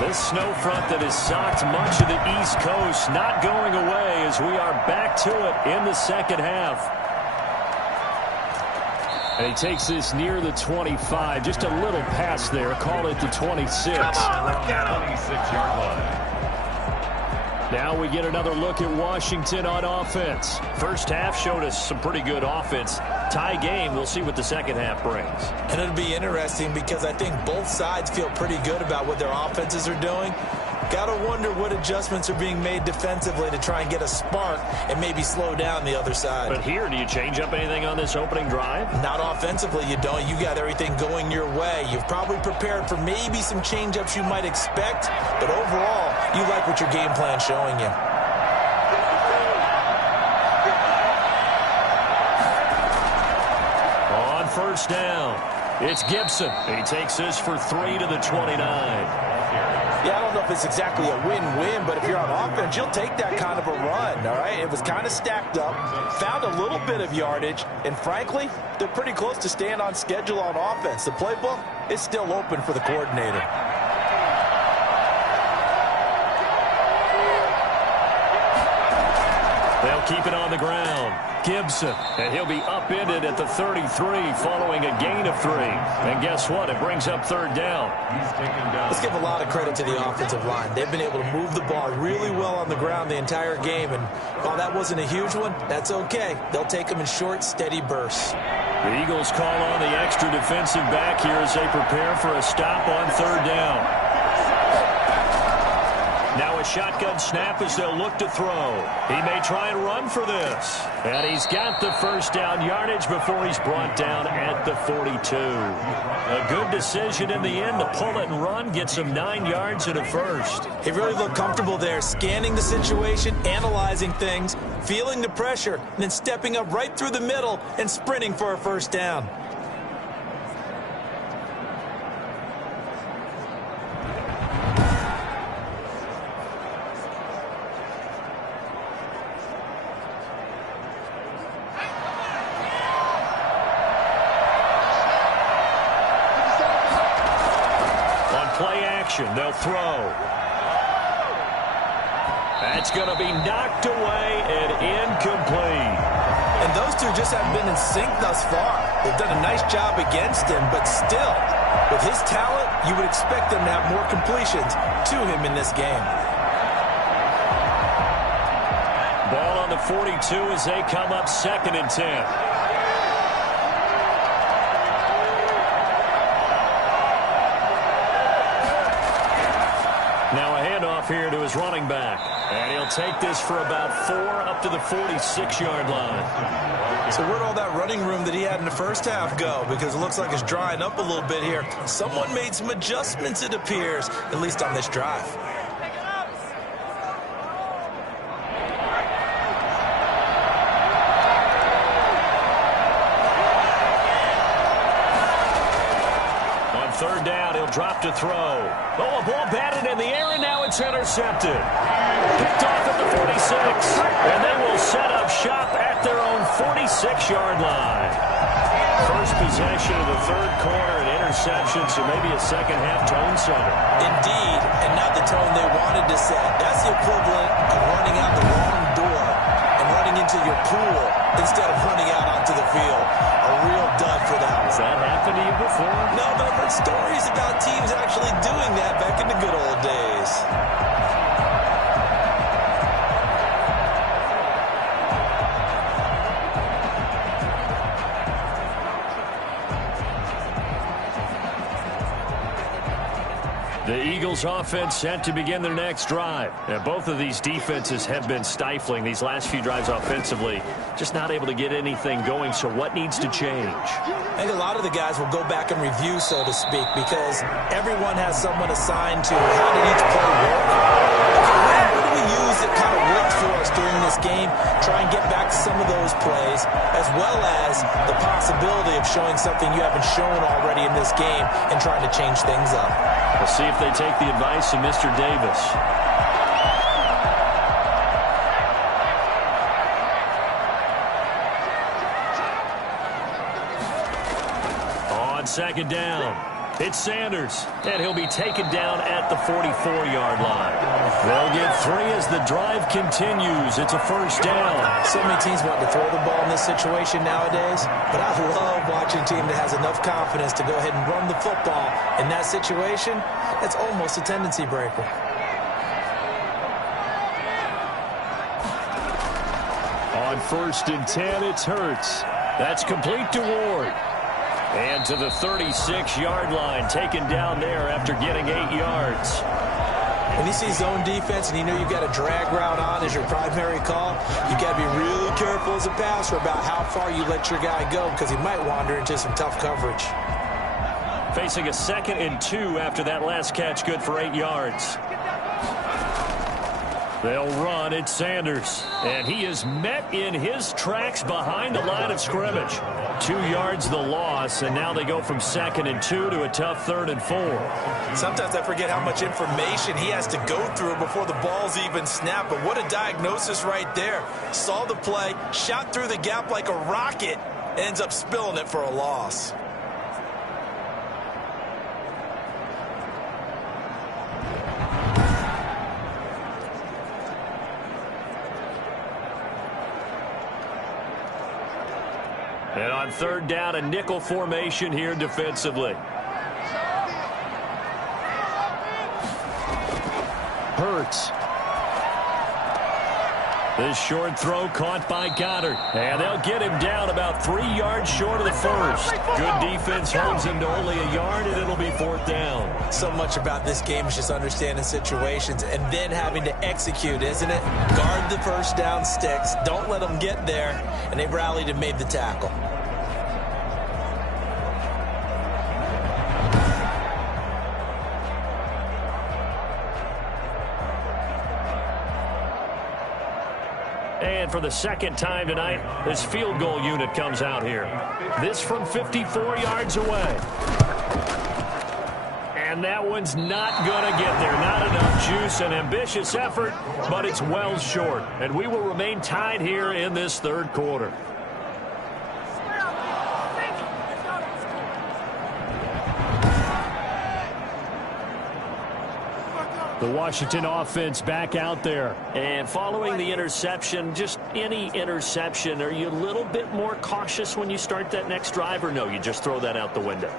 This snow front that has socked much of the East Coast not going away as we are back to it in the second half. And he takes this near the 25, just a little past there, call it the 26. Come on, let's get him. 26-yard line. Now we get another look at Washington on offense. First half showed us some pretty good offense. Tie game, we'll see what the second half brings. And it'll be interesting because I think both sides feel pretty good about what their offenses are doing. Got to wonder what adjustments are being made defensively to try and get a spark and maybe slow down the other side. But here, do you change up anything on this opening drive? Not offensively, you don't. You got everything going your way. You've probably prepared for maybe some change-ups you might expect, but overall, you like what your game plan's showing you. On first down, it's Gibson. He takes this for 3 to the 29. Yeah, I don't know if it's exactly a win-win, but if you're on offense, you'll take that kind of a run, all right? It was kind of stacked up, found a little bit of yardage, and frankly, they're pretty close to staying on schedule on offense. The playbook is still open for the coordinator. They'll keep it on the ground. Gibson, and he'll be upended at the 33 following a gain of 3. And guess what? It brings up third down. Let's give a lot of credit to the offensive line. They've been able to move the ball really well on the ground the entire game. And while that wasn't a huge one, that's okay. They'll take them in short, steady bursts. The Eagles call on the extra defensive back here as they prepare for a stop on third down. Now a shotgun snap as they'll look to throw. He may try and run for this. And he's got the first down yardage before he's brought down at the 42. A good decision in the end to pull it and run, gets him 9 yards and a first. He really looked comfortable there, scanning the situation, analyzing things, feeling the pressure, and then stepping up right through the middle and sprinting for a first down. They'll throw. That's going to be knocked away and incomplete. And those two just haven't been in sync thus far. They've done a nice job against him, but still, with his talent, you would expect them to have more completions to him in this game. Ball on the 42 as they come up 2nd and 10. Now a handoff here to his running back. And he'll take this for about 4 up to the 46-yard line. So where'd all that running room that he had in the first half go? Because it looks like it's drying up a little bit here. Someone made some adjustments, it appears, at least on this drive. drop to throw. Oh, a ball batted in the air, and now it's intercepted. Picked off at the 46. And they will set up shop at their own 46-yard line. First possession of the third quarter, an interception, so maybe a second-half tone setter. Indeed, and not the tone they wanted to set. That's the equivalent of running out the wrong door and running into your pool instead of running out onto the field. A real dud for that one. Has that happened to you before? No, but I've heard stories about teams actually doing that back in the good old days. The Eagles offense set to begin their next drive. And both of these defenses have been stifling these last few drives offensively. Just not able to get anything going, so what needs to change? I think a lot of the guys will go back and review, so to speak, because everyone has someone assigned to how did each play work. What do we use that kind of worked for us during this game? Try and get back to some of those plays, as well as the possibility of showing something you haven't shown already in this game and trying to change things up. We'll see if they take the advice of Mr. Davis. On second down, it's Sanders, and he'll be taken down at the 44-yard line. They'll get 3 as the drive continues. It's a first down. So many teams want to throw the ball in this situation nowadays, but I love watching a team that has enough confidence to go ahead and run the football. In that situation, that's almost a tendency breaker. On 1st and 10, it's Hurts. That's complete to Ward. And to the 36-yard line, taken down there after getting 8 yards. When you see zone defense and you know you've got a drag route on as your primary call, you've got to be really careful as a passer about how far you let your guy go because he might wander into some tough coverage. Facing a 2nd and 2 after that last catch, good for 8 yards. They'll run. It's Sanders. And he is met in his tracks behind the line of scrimmage. 2 yards the loss, and now they go from 2nd and 2 to a tough 3rd and 4. Sometimes I forget how much information he has to go through before the ball's even snapped. But what a diagnosis right there. Saw the play, shot through the gap like a rocket, ends up spilling it for a loss. And on 3rd down, a nickel formation here defensively. Hurts. This short throw caught by Goddard. And they'll get him down about 3 yards short of the first. Good defense holds him to only a yard, and it'll be 4th down. So much about this game is just understanding situations and then having to execute, isn't it? Guard the first down sticks. Don't let them get there. And they rallied and made the tackle. And for the 2nd time tonight, this field goal unit comes out here. This from 54 yards away. And that one's not going to get there. Not enough juice, an ambitious effort, but it's well short. And we will remain tied here in this 3rd quarter. The Washington offense back out there. And following the interception, just any interception, are you a little bit more cautious when you start that next drive, or no, you just throw that out the window?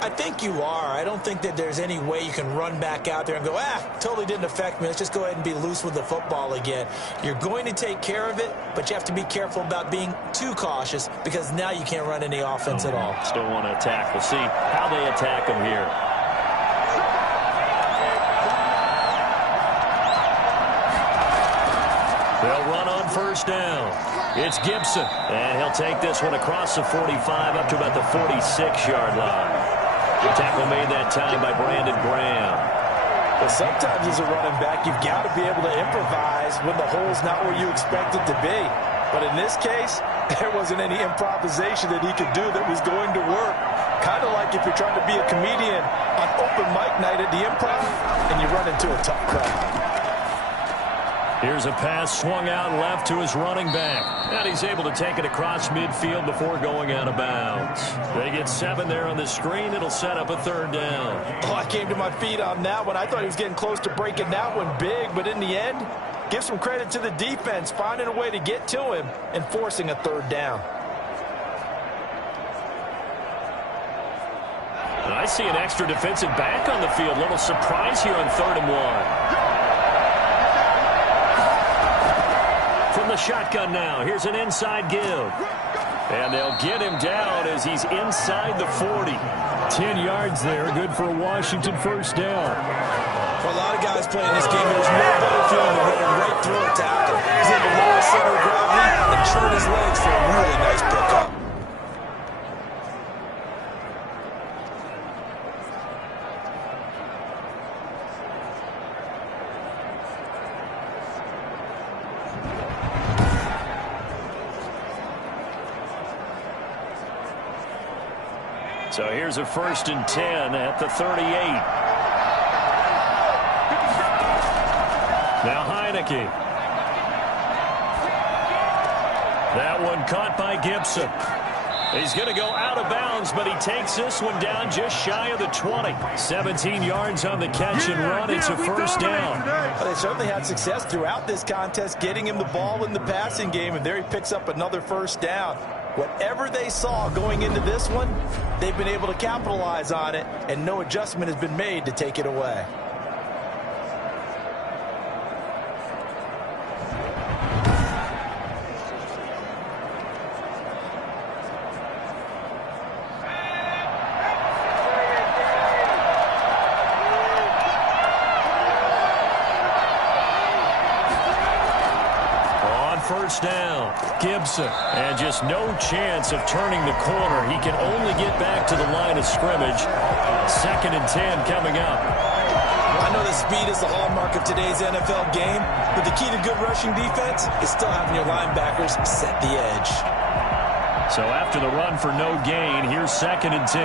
I think you are. I don't think that there's any way you can run back out there and go, totally didn't affect me. Let's just go ahead and be loose with the football again. You're going to take care of it, but you have to be careful about being too cautious because now you can't run any offense at all. Still want to attack. We'll see how they attack them here. They'll run on 1st down. It's Gibson, and he'll take this one across the 45 up to about the 46-yard line. The tackle made that time by Brandon Graham. Well, sometimes as a running back, you've got to be able to improvise when the hole's not where you expect it to be. But in this case, there wasn't any improvisation that he could do that was going to work. Kind of like if you're trying to be a comedian on open mic night at the Improv and you run into a tough crowd. Here's a pass swung out left to his running back. And he's able to take it across midfield before going out of bounds. They get 7 there on the screen. It'll set up a 3rd down. Oh, I came to my feet on that one. I thought he was getting close to breaking that one big, but in the end, give some credit to the defense, finding a way to get to him and forcing a 3rd down. And I see an extra defensive back on the field. Little surprise here on 3rd and 1. From the shotgun now, here's an inside give. And they'll get him down as he's inside the 40. 10 yards there, good for a Washington 1st down. For a lot of guys playing this game, there's no better feeling than running right through a tackle. He's in the lower center of gravity and turn his legs for a really nice pickup. So here's a 1st and 10 at the 38. Now Heineke. That one caught by Gibson. He's going to go out of bounds, but he takes this one down just shy of the 20. 17 yards on the catch and run. It's a 1st down. Well, they certainly had success throughout this contest getting him the ball in the passing game, and there he picks up another 1st down. Whatever they saw going into this one, they've been able to capitalize on it, and no adjustment has been made to take it away. First down, Gibson, and just no chance of turning the corner. He can only get back to the line of scrimmage. 2nd and 10 coming up. I know that speed is the hallmark of today's NFL game, but the key to good rushing defense is still having your linebackers set the edge. So after the run for no gain, here's 2nd and 10.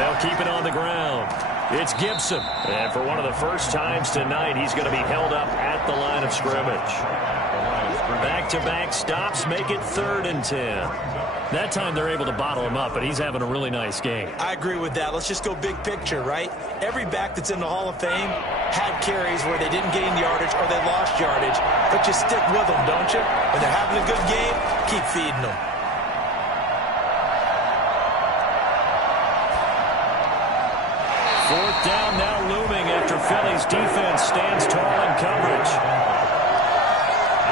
They'll keep it on the ground. It's Gibson. And for one of the first times tonight, he's going to be held up at the line of scrimmage. Back-to-back stops make it 3rd and 10. That time they're able to bottle him up, but he's having a really nice game. I agree with that. Let's just go big picture, right? Every back that's in the Hall of Fame had carries where they didn't gain yardage or they lost yardage, but you stick with them, don't you? When they're having a good game, keep feeding them. Fourth down now looming after Philly's defense stands tall in coverage.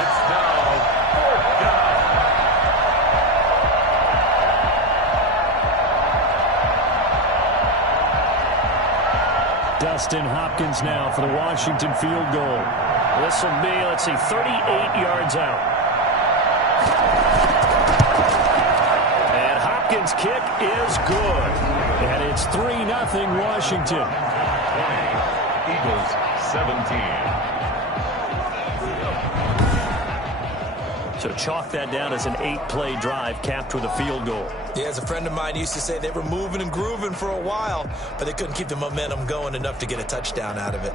It's now 4th down. Dustin Hopkins now for the Washington field goal. This will be, let's see, 38 yards out. And Hopkins' kick is good. And it's 3-0 Washington. 20, Eagles 17. So chalk that down as an 8-play drive capped with a field goal. Yeah, as a friend of mine used to say, they were moving and grooving for a while, but they couldn't keep the momentum going enough to get a touchdown out of it.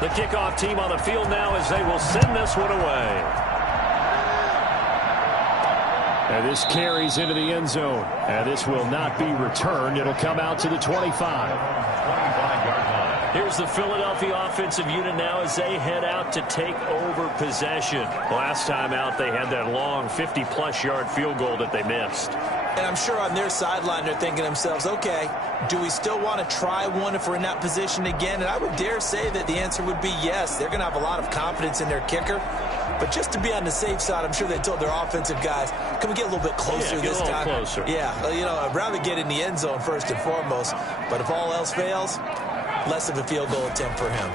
The kickoff team on the field now as they will send this one away. And this carries into the end zone. And this will not be returned. It'll come out to the 25. 25-yard line. Here's the Philadelphia offensive unit now as they head out to take over possession. Last time out, they had that long 50-plus yard field goal that they missed. And I'm sure on their sideline they're thinking to themselves, okay, do we still want to try one if we're in that position again? And I would dare say that the answer would be yes. They're going to have a lot of confidence in their kicker. But just to be on the safe side, I'm sure they told their offensive guys, can we get a little bit closer this time? Get a little closer. Yeah, you know, I'd rather get in the end zone first and foremost. But if all else fails, less of a field goal attempt for him.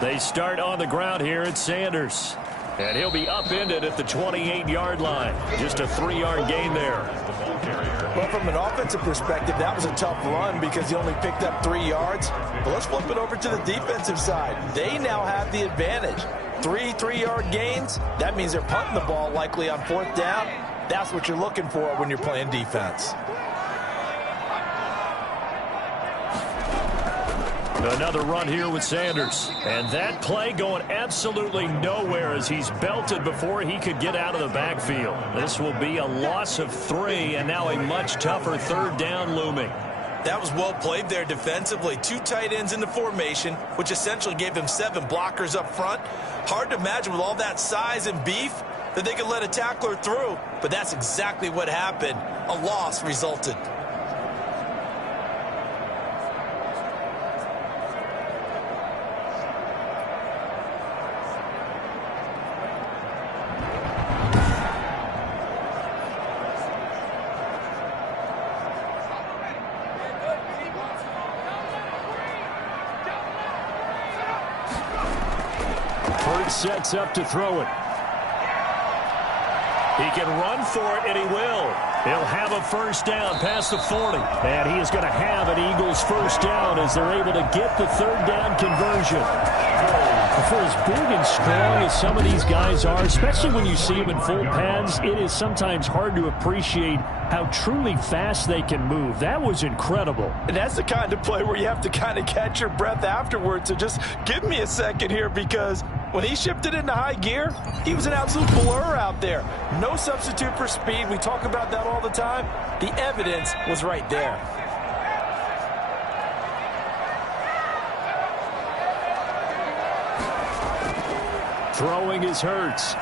They start on the ground here at Sanders. And he'll be upended at the 28-yard line. Just a 3-yard gain there. Well, from an offensive perspective, that was a tough run because he only picked up 3 yards. But let's flip it over to the defensive side. They now have the advantage. 3 3-yard gains. That means they're punting the ball likely on 4th down. That's what you're looking for when you're playing defense. Another run here with Sanders. And that play going absolutely nowhere as he's belted before he could get out of the backfield. This will be a loss of 3 and now a much tougher 3rd down looming. That was well played there defensively. 2 tight ends in the formation, which essentially gave them 7 blockers up front. Hard to imagine with all that size and beef that they could let a tackler through. But that's exactly what happened. A loss resulted. Sets up to throw it. He can run for it, and he will. He'll have a 1st down past the 40. And he is going to have an Eagles 1st down as they're able to get the 3rd down conversion. For as big and strong as some of these guys are, especially when you see them in full pads, it is sometimes hard to appreciate how truly fast they can move. That was incredible. And that's the kind of play where you have to kind of catch your breath afterwards. So just give me a second here because when he shifted into high gear, he was an absolute blur out there. No substitute for speed. We talk about that all the time. The evidence was right there. Throwing is Hurts.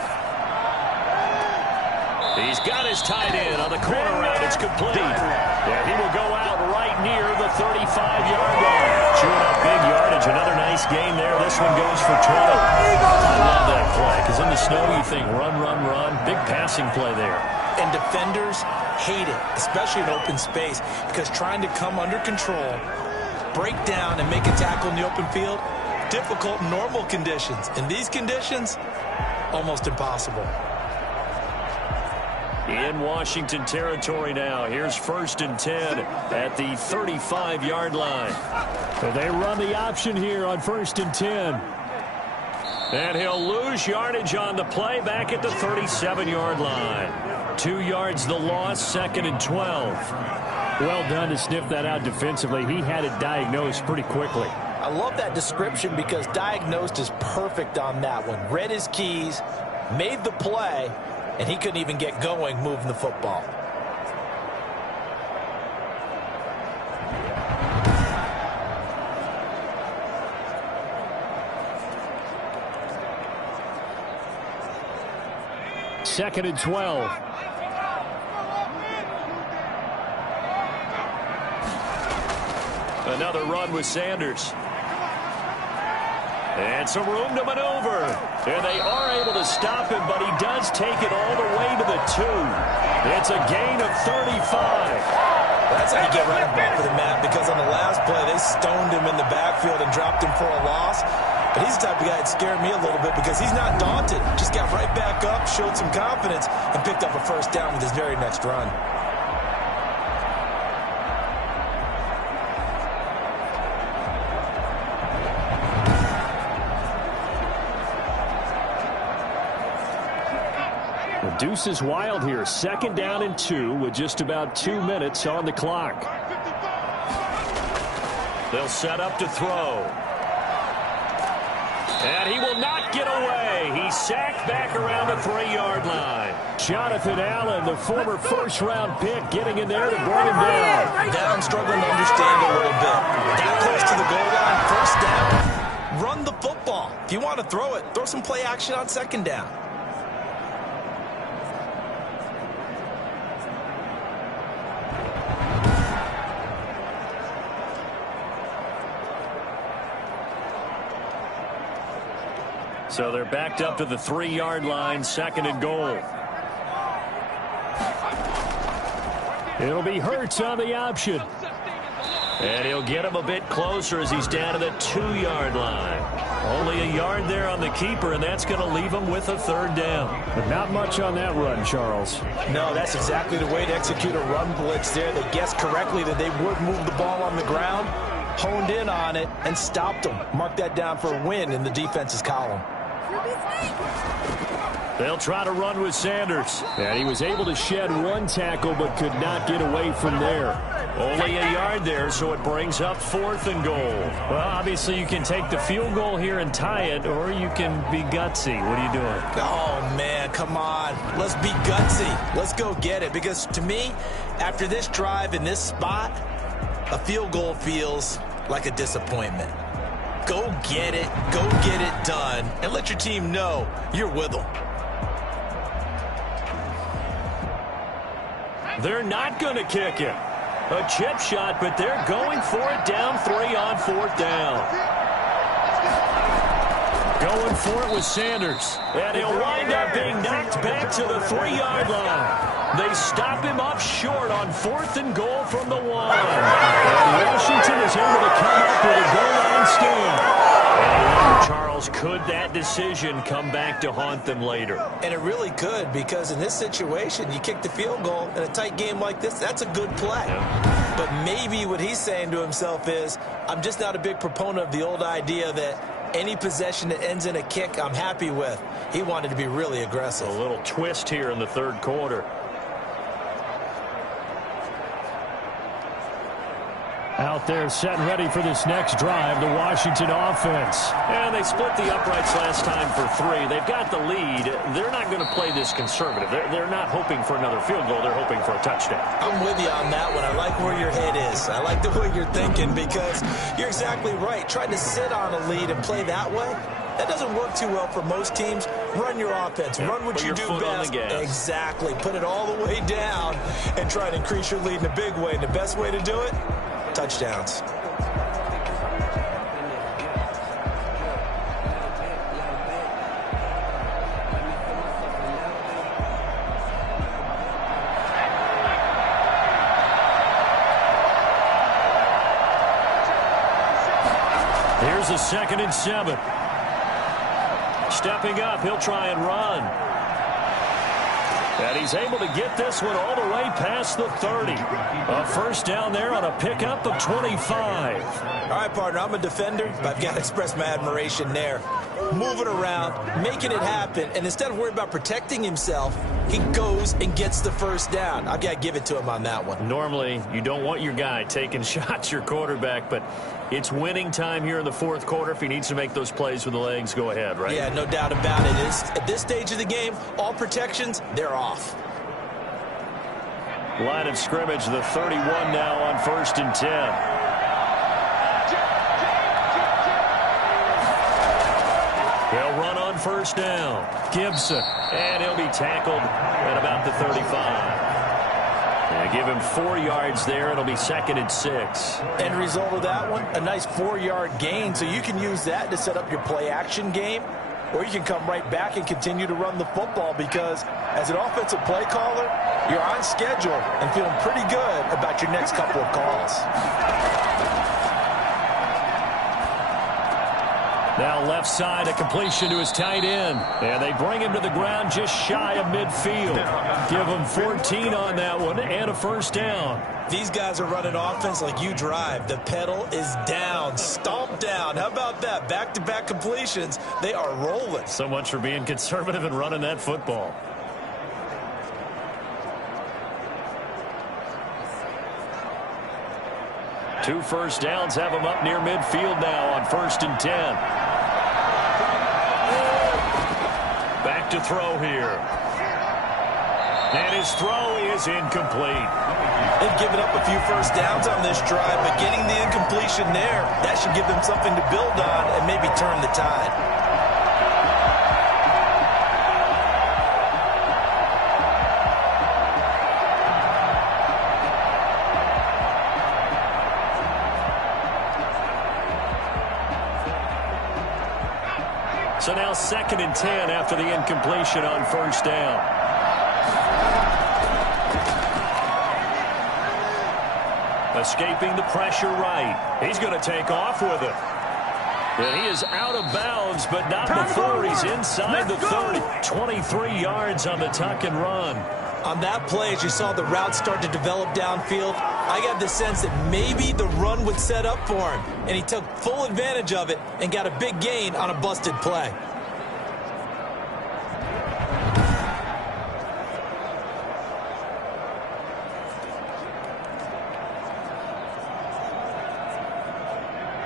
He's got his tight end on the corner route. It's complete. Yeah, he will go out right near the 35-yard line. Chewing up big yardage. Another nice gain there. This one goes for 12. I love that play because in the snow you think run, run, run. Big passing play there. And defenders hate it, especially in open space, because trying to come under control, break down, and make a tackle in the open field, difficult in normal conditions. In these conditions, almost impossible. In Washington territory now. Here's 1st and 10 at the 35-yard line. So they run the option here on 1st and 10. And he'll lose yardage on the play back at the 37-yard line. 2 yards the loss, 2nd and 12. Well done to sniff that out defensively. He had it diagnosed pretty quickly. I love that description because diagnosed is perfect on that one. Read his keys, made the play, and he couldn't even get going moving the football. Second and 12. Another run with Sanders. And some room to maneuver. And they are able to stop him, but he does take it all the way to the 2. It's a gain of 35. That's how you get right up off of the mat, because on the last play, they stoned him in the backfield and dropped him for a loss. But he's the type of guy that scared me a little bit because he's not daunted. Just got right back up, showed some confidence, and picked up a 1st down with his very next run. Deuce is wild here. 2nd down and 2 with just about 2 minutes on the clock. They'll set up to throw. And he will not get away. He's sacked back around the 3-yard line. Jonathan Allen, the former 1st-round pick, getting in there to bring him down. That I'm struggling to understand a little bit. That close to the goal line, 1st down. Run the football. If you want to throw it, throw some play action on 2nd down. So they're backed up to the 3-yard line, 2nd and goal. It'll be Hurts on the option. And he'll get him a bit closer as he's down to the 2-yard line. Only a yard there on the keeper, and that's going to leave him with a third down. But not much on that run, Charles. No, that's exactly the way to execute a run blitz there. They guessed correctly that they would move the ball on the ground, honed in on it, and stopped them. Mark that down for a win in the defense's column. They'll try to run with Sanders. And he was able to shed one tackle but could not get away from there. Only a yard there, so it brings up 4th and goal. Well, obviously you can take the field goal here and tie it, or you can be gutsy. What are you doing? Oh, man, come on. Let's be gutsy. Let's go get it. Because to me, after this drive in this spot, a field goal feels like a disappointment. Go get it done, and let your team know you're with them. They're not going to kick it. A chip shot, but they're going for it down 3 on 4th down. Going for it with Sanders. And he'll wind up being knocked back to the 3-yard line. They stop him up short on 4th and goal from the 1. And Washington is able to come up with a goal line stand. Charles, could that decision come back to haunt them later? And it really could, because in this situation, you kick the field goal in a tight game like this, that's a good play. Yeah. But maybe what he's saying to himself is, I'm just not a big proponent of the old idea that any possession that ends in a kick I'm happy with. He wanted to be really aggressive. A little twist here in the 3rd quarter. Out there set and ready for this next drive, the Washington offense. And they split the uprights last time for 3. They've got the lead. They're not going to play this conservative. They're not hoping for another field goal. They're hoping for a touchdown. I'm with you on that one. I like where your head is. I like the way you're thinking, because you're exactly right. Trying to sit on a lead and play that way, that doesn't work too well for most teams. Run your offense. Run what you do best. Exactly. Put it all the way down and try to increase your lead in a big way. And the best way to do it, touchdowns. Here's a 2nd and 7. Stepping up, he'll try and run. And he's able to get this one all the way past the 30. A first down there on a pickup of 25. All right, partner, I'm a defender, but I've got to express my admiration there. Moving around, making it happen, and instead of worrying about protecting himself, he goes and gets the first down. I've got to give it to him on that one. Normally, you don't want your guy taking shots, your quarterback, but it's winning time here in the 4th quarter. If he needs to make those plays with the legs, go ahead, right? Yeah, no doubt about it. At this stage of the game, all protections, they're off. Line of scrimmage, the 31 now on 1st and 10. They'll run on first down. Gibson, and he'll be tackled at about the 35. They give him 4 yards there. It'll be 2nd and 6. End result of that one, a nice 4-yard gain. So you can use that to set up your play-action game, or you can come right back and continue to run the football, because as an offensive play caller, you're on schedule and feeling pretty good about your next couple of calls. Now left side, a completion to his tight end. And they bring him to the ground just shy of midfield. Give him 14 on that one and a first down. These guys are running offense like you drive. The pedal is down, stomped down. How about that? Back-to-back completions. They are rolling. So much for being conservative and running that football. Two first downs have him up near midfield now on 1st and 10. Back to throw here. And his throw is incomplete. They've given up a few first downs on this drive, but getting the incompletion there, that should give them something to build on and maybe turn the tide. So now 2nd and 10 after the incompletion on first down. Escaping the pressure right. He's going to take off with it. And he is out of bounds, but not before he's inside the 30. 23 yards on the tuck and run. On that play, as you saw the route start to develop downfield, I got the sense that maybe the run would set up for him. And he took full advantage of it and got a big gain on a busted play.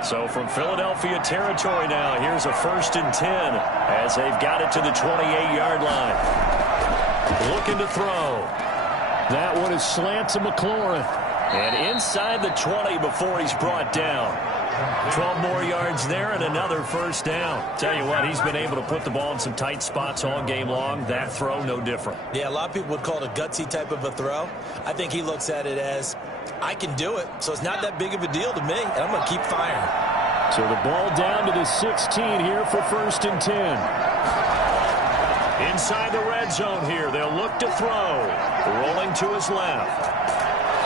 So from Philadelphia territory now, here's a 1st and 10 as they've got it to the 28-yard line. Looking to throw. That one is slant to McLaurin. And inside the 20 before he's brought down. 12 more yards there and another 1st down. Tell you what, he's been able to put the ball in some tight spots all game long. That throw, no different. Yeah, a lot of people would call it a gutsy type of a throw. I think he looks at it as, I can do it, so it's not that big of a deal to me, and I'm going to keep firing. So the ball down to the 16 here for 1st and 10. Inside the red zone here, they'll look to throw. Rolling to his left.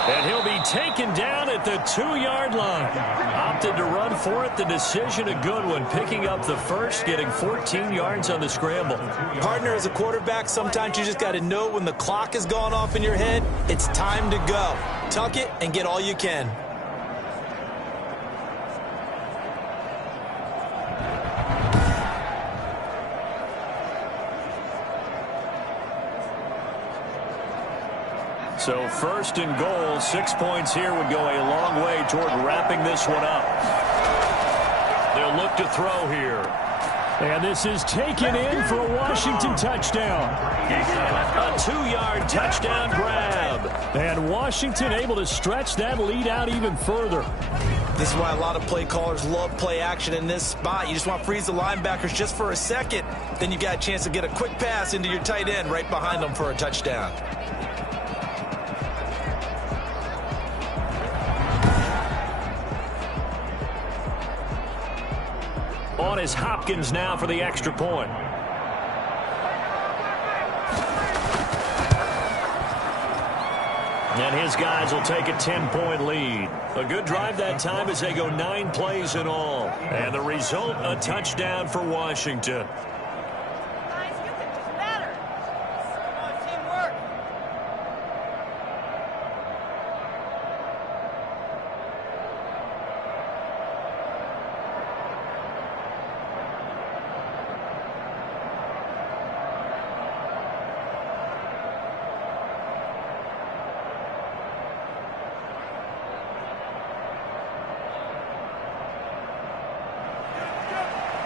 And he'll be taken down at the 2-yard line. Opted to run for it. The decision a good one. Picking up the first, getting 14 yards on the scramble. Partner, as a quarterback, sometimes you just got to know when the clock has gone off in your head, it's time to go. Tuck it and get all you can. So 1st and goal, 6 points here would go a long way toward wrapping this one up. They'll look to throw here. And this is taken in for a Washington touchdown. A 2-yard touchdown grab. And Washington able to stretch that lead out even further. This is why a lot of play callers love play action in this spot. You just want to freeze the linebackers just for a second. Then you got a chance to get a quick pass into your tight end right behind them for a touchdown. On is Hopkins now for the extra point. And his guys will take a 10-point lead. A good drive that time as they go 9 plays in all. And the result, a touchdown for Washington. Guys, you can do better. Come on, teamwork.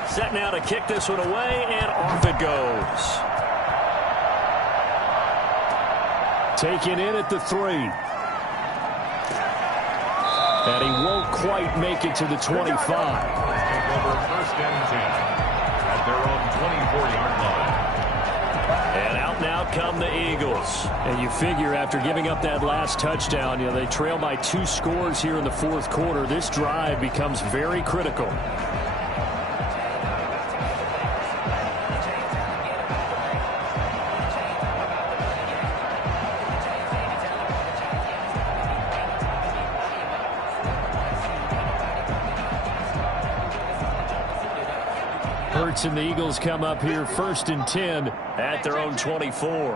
Set now to kick this one away, and off it goes. Taken in at the 3. And he won't quite make it to the 25. Take over 1st and 10 at their own 24-yard line. And out now come the Eagles. And you figure after giving up that last touchdown, they trail by 2 scores here in the 4th quarter. This drive becomes very critical. Hurts and the Eagles come up here 1st and 10 at their own 24.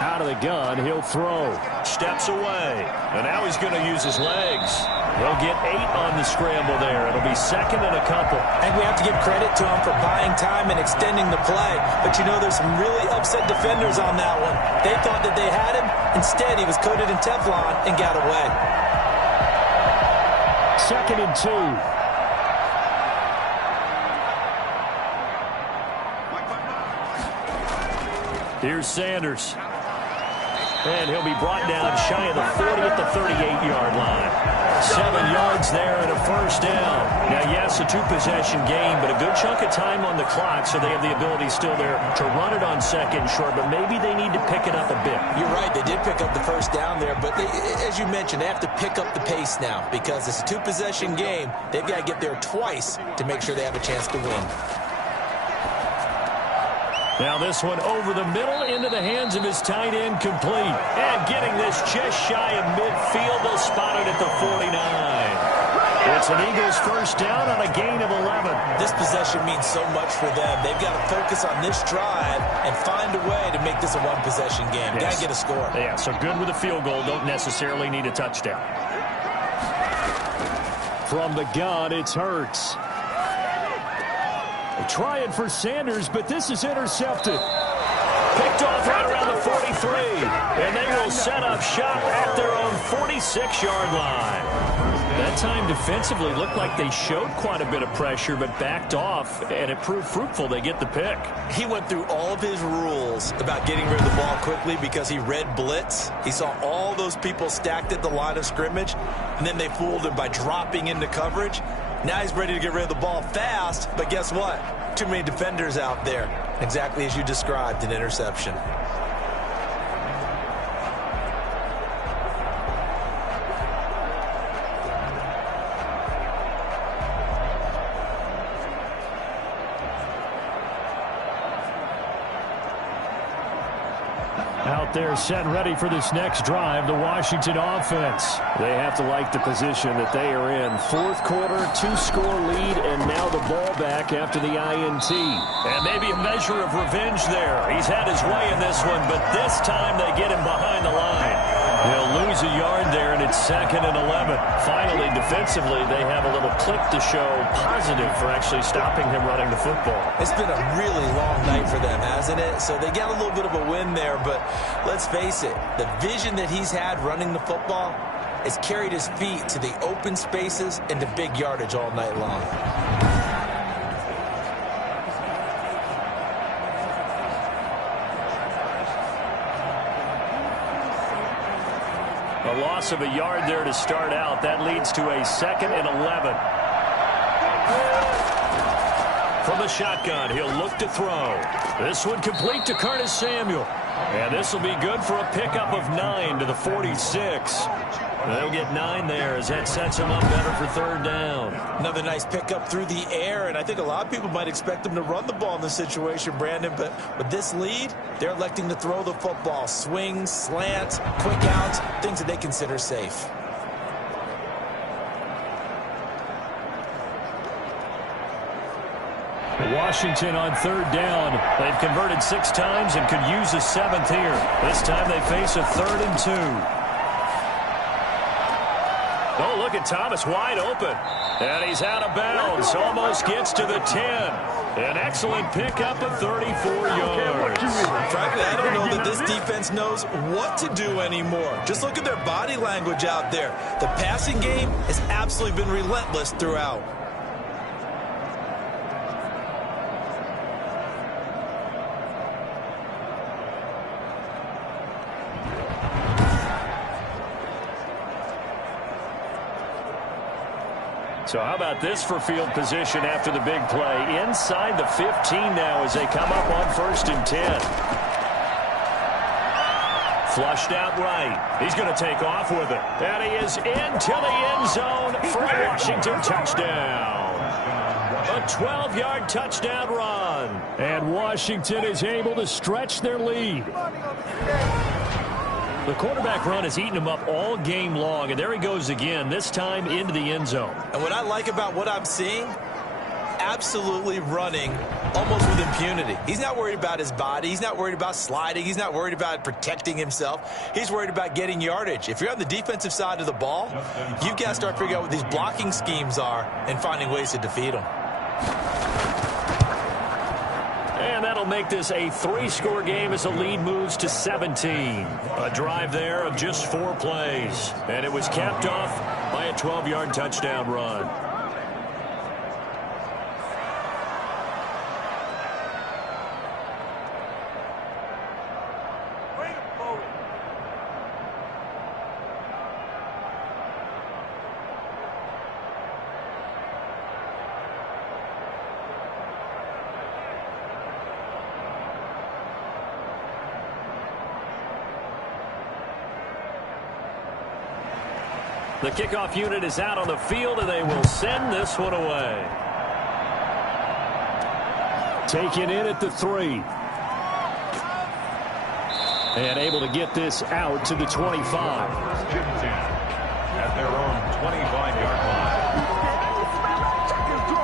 Out of the gun, he'll throw. Steps away, and now he's going to use his legs. He'll get 8 on the scramble there. It'll be 2nd and a couple. I think we have to give credit to him for buying time and extending the play. But there's some really upset defenders on that one. They thought that they had him. Instead, he was coated in Teflon and got away. 2nd and 2. Here's Sanders. And he'll be brought down shy of the 40 at the 38-yard line. 7 yards there and a 1st down. Now, yes, a 2-possession game, but a good chunk of time on the clock, so they have the ability still there to run it on 2nd and short, but maybe they need to pick it up a bit. You're right. They did pick up the 1st down there, but as you mentioned, they have to pick up the pace now because it's a 2-possession game. They've got to get there twice to make sure they have a chance to win. Now this one over the middle into the hands of his tight end, complete. And getting this just shy of midfield. They'll spot it at the 49. It's an Eagles first down on a gain of 11. This possession means so much for them. They've got to focus on this drive and find a way to make this a one-possession game. Yes. Got to get a score. Yeah, so good with a field goal. Don't necessarily need a touchdown. From the gun, it's Hurts. They're trying for Sanders, but this is intercepted. Picked off right around the 43. And they will set up shop at their own 46-yard line. That time defensively looked like they showed quite a bit of pressure, but backed off, and it proved fruitful. They get the pick. He went through all of his rules about getting rid of the ball quickly because he read blitz. He saw all those people stacked at the line of scrimmage, and then they fooled him by dropping into coverage. Now he's ready to get rid of the ball fast, but guess what? Too many defenders out there. Exactly as you described, an interception. Out there set ready for this next drive, the Washington offense. They have to like the position that they are in. Fourth quarter, 2-score lead, and now the ball back after the INT. And maybe a measure of revenge there. He's had his way in this one, but this time they get him behind the line. They'll lose a yard there, and it's 2nd and 11. Finally, defensively, they have a little clip to show positive for actually stopping him running the football. It's been a really long night for them, hasn't it? So they got a little bit of a win there, but let's face it, the vision that he's had running the football has carried his feet to the open spaces and to big yardage all night long. A loss of a yard there to start out. That leads to a 2nd and 11. From the shotgun, he'll look to throw. This one complete to Curtis Samuel. And this will be good for a pickup of 9 to the 46. They'll get 9 there as that sets him up better for 3rd down. Another nice pickup through the air, and I think a lot of people might expect them to run the ball in this situation, Brandon, but with this lead, they're electing to throw the football. Swings, slants, quick outs, things that they consider safe. Washington on 3rd down. They've converted 6 times and could use a 7th here. This time they face a 3rd and 2. Oh, look at Thomas wide open. And he's out of bounds. Almost gets to the 10. An excellent pickup of 34 yards. Frankly, I don't know that this defense knows what to do anymore. Just look at their body language out there. The passing game has absolutely been relentless throughout. So how about this for field position after the big play? Inside the 15 now as they come up on 1st and 10. Flushed out right. He's going to take off with it. And he is into the end zone for a Washington touchdown. A 12-yard touchdown run. And Washington is able to stretch their lead. The quarterback run has eaten him up all game long, and there he goes again, this time into the end zone. And what I like about what I'm seeing, absolutely running almost with impunity. He's not worried about his body. He's not worried about sliding. He's not worried about protecting himself. He's worried about getting yardage. If you're on the defensive side of the ball, you've got to start figuring out what these blocking schemes are and finding ways to defeat them. And that'll make this a 3-score game as the lead moves to 17. A drive there of just 4 plays. And it was capped off by a 12-yard touchdown run. The kickoff unit is out on the field, and they will send this one away. Taken in at the 3. And able to get this out to the 25. First and 10 at their own 25-yard line.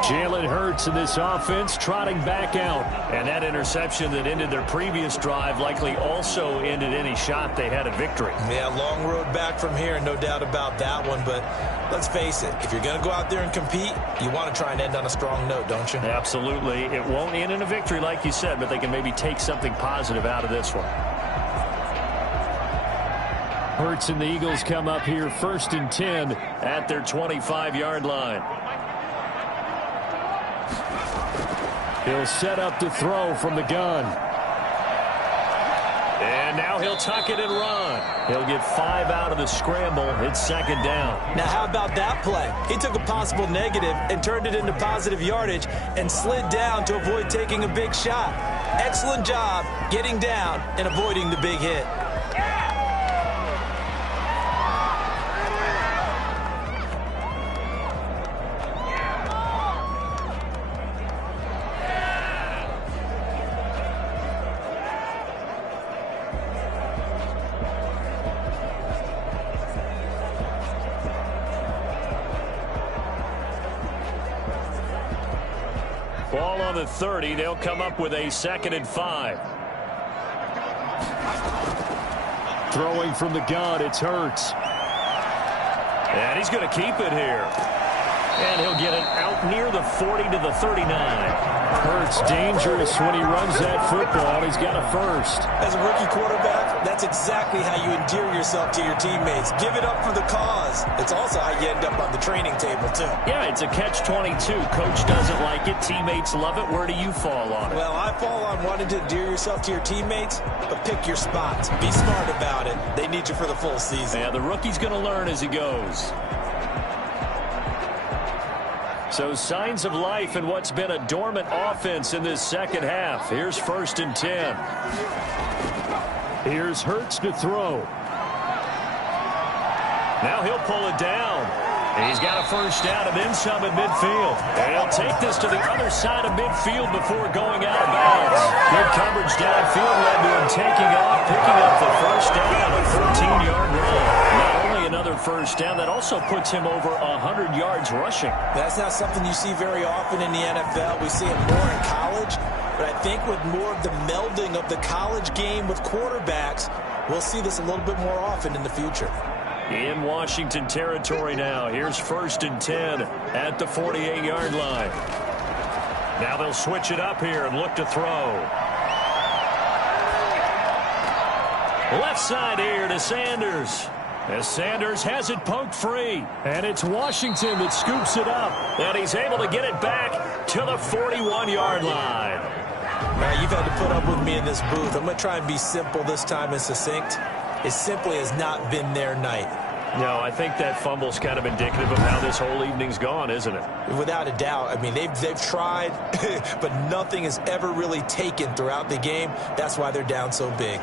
Jalen Hurts in this offense trotting back out. And that interception that ended their previous drive likely also ended any shot they had at victory. Yeah, long road back from here, no doubt about that one. But let's face it, if you're going to go out there and compete, you want to try and end on a strong note, don't you? Absolutely. It won't end in a victory like you said, but they can maybe take something positive out of this one. Hurts and the Eagles come up here first and 10 at their 25-yard line. He'll set up to throw from the gun. And now he'll tuck it and run. He'll get 5 out of the scramble. It's second down. Now, how about that play? He took a possible negative and turned it into positive yardage and slid down to avoid taking a big shot. Excellent job getting down and avoiding the big hit. Ball on the 30. They'll come up with a second and 5. Throwing from the gun, it's Hurts. And he's going to keep it here. And he'll get it out near the 40 to the 39. Hurts dangerous when he runs that football. He's got a first. As a rookie quarterback, that's exactly how you endear yourself to your teammates. Give it up for the cause. It's also how you end up on the training table, too. Yeah, it's a catch-22. Coach doesn't like it. Teammates love it. Where do you fall on it? Well, I fall on wanting to endear yourself to your teammates, but pick your spots. Be smart about it. They need you for the full season. Yeah, the rookie's going to learn as he goes. So signs of life in what's been a dormant offense in this second half. Here's first and 10. Here's Hurts to throw. Now he'll pull it down. He's got a first down and then some at midfield. And he'll take this to the other side of midfield before going out of bounds. Good coverage downfield led to him taking off, picking up the first down, a 14-yard run. Not only another first down, that also puts him over 100 yards rushing. That's not something you see very often in the NFL. We see it more in college. But I think with more of the melding of the college game with quarterbacks, we'll see this a little bit more often in the future. In Washington territory now. Here's first and 10 at the 48-yard line. Now they'll switch it up here and look to throw. Left side here to Sanders. As Sanders has it poked free. And it's Washington that scoops it up. And he's able to get it back to the 41-yard line. Now, you've had to put up with me in this booth. I'm going to try and be simple this time and succinct. It simply has not been their night. No, I think that fumble's kind of indicative of how this whole evening's gone, isn't it? Without a doubt. I mean, they've tried, but nothing has ever really taken throughout the game. That's why they're down so big.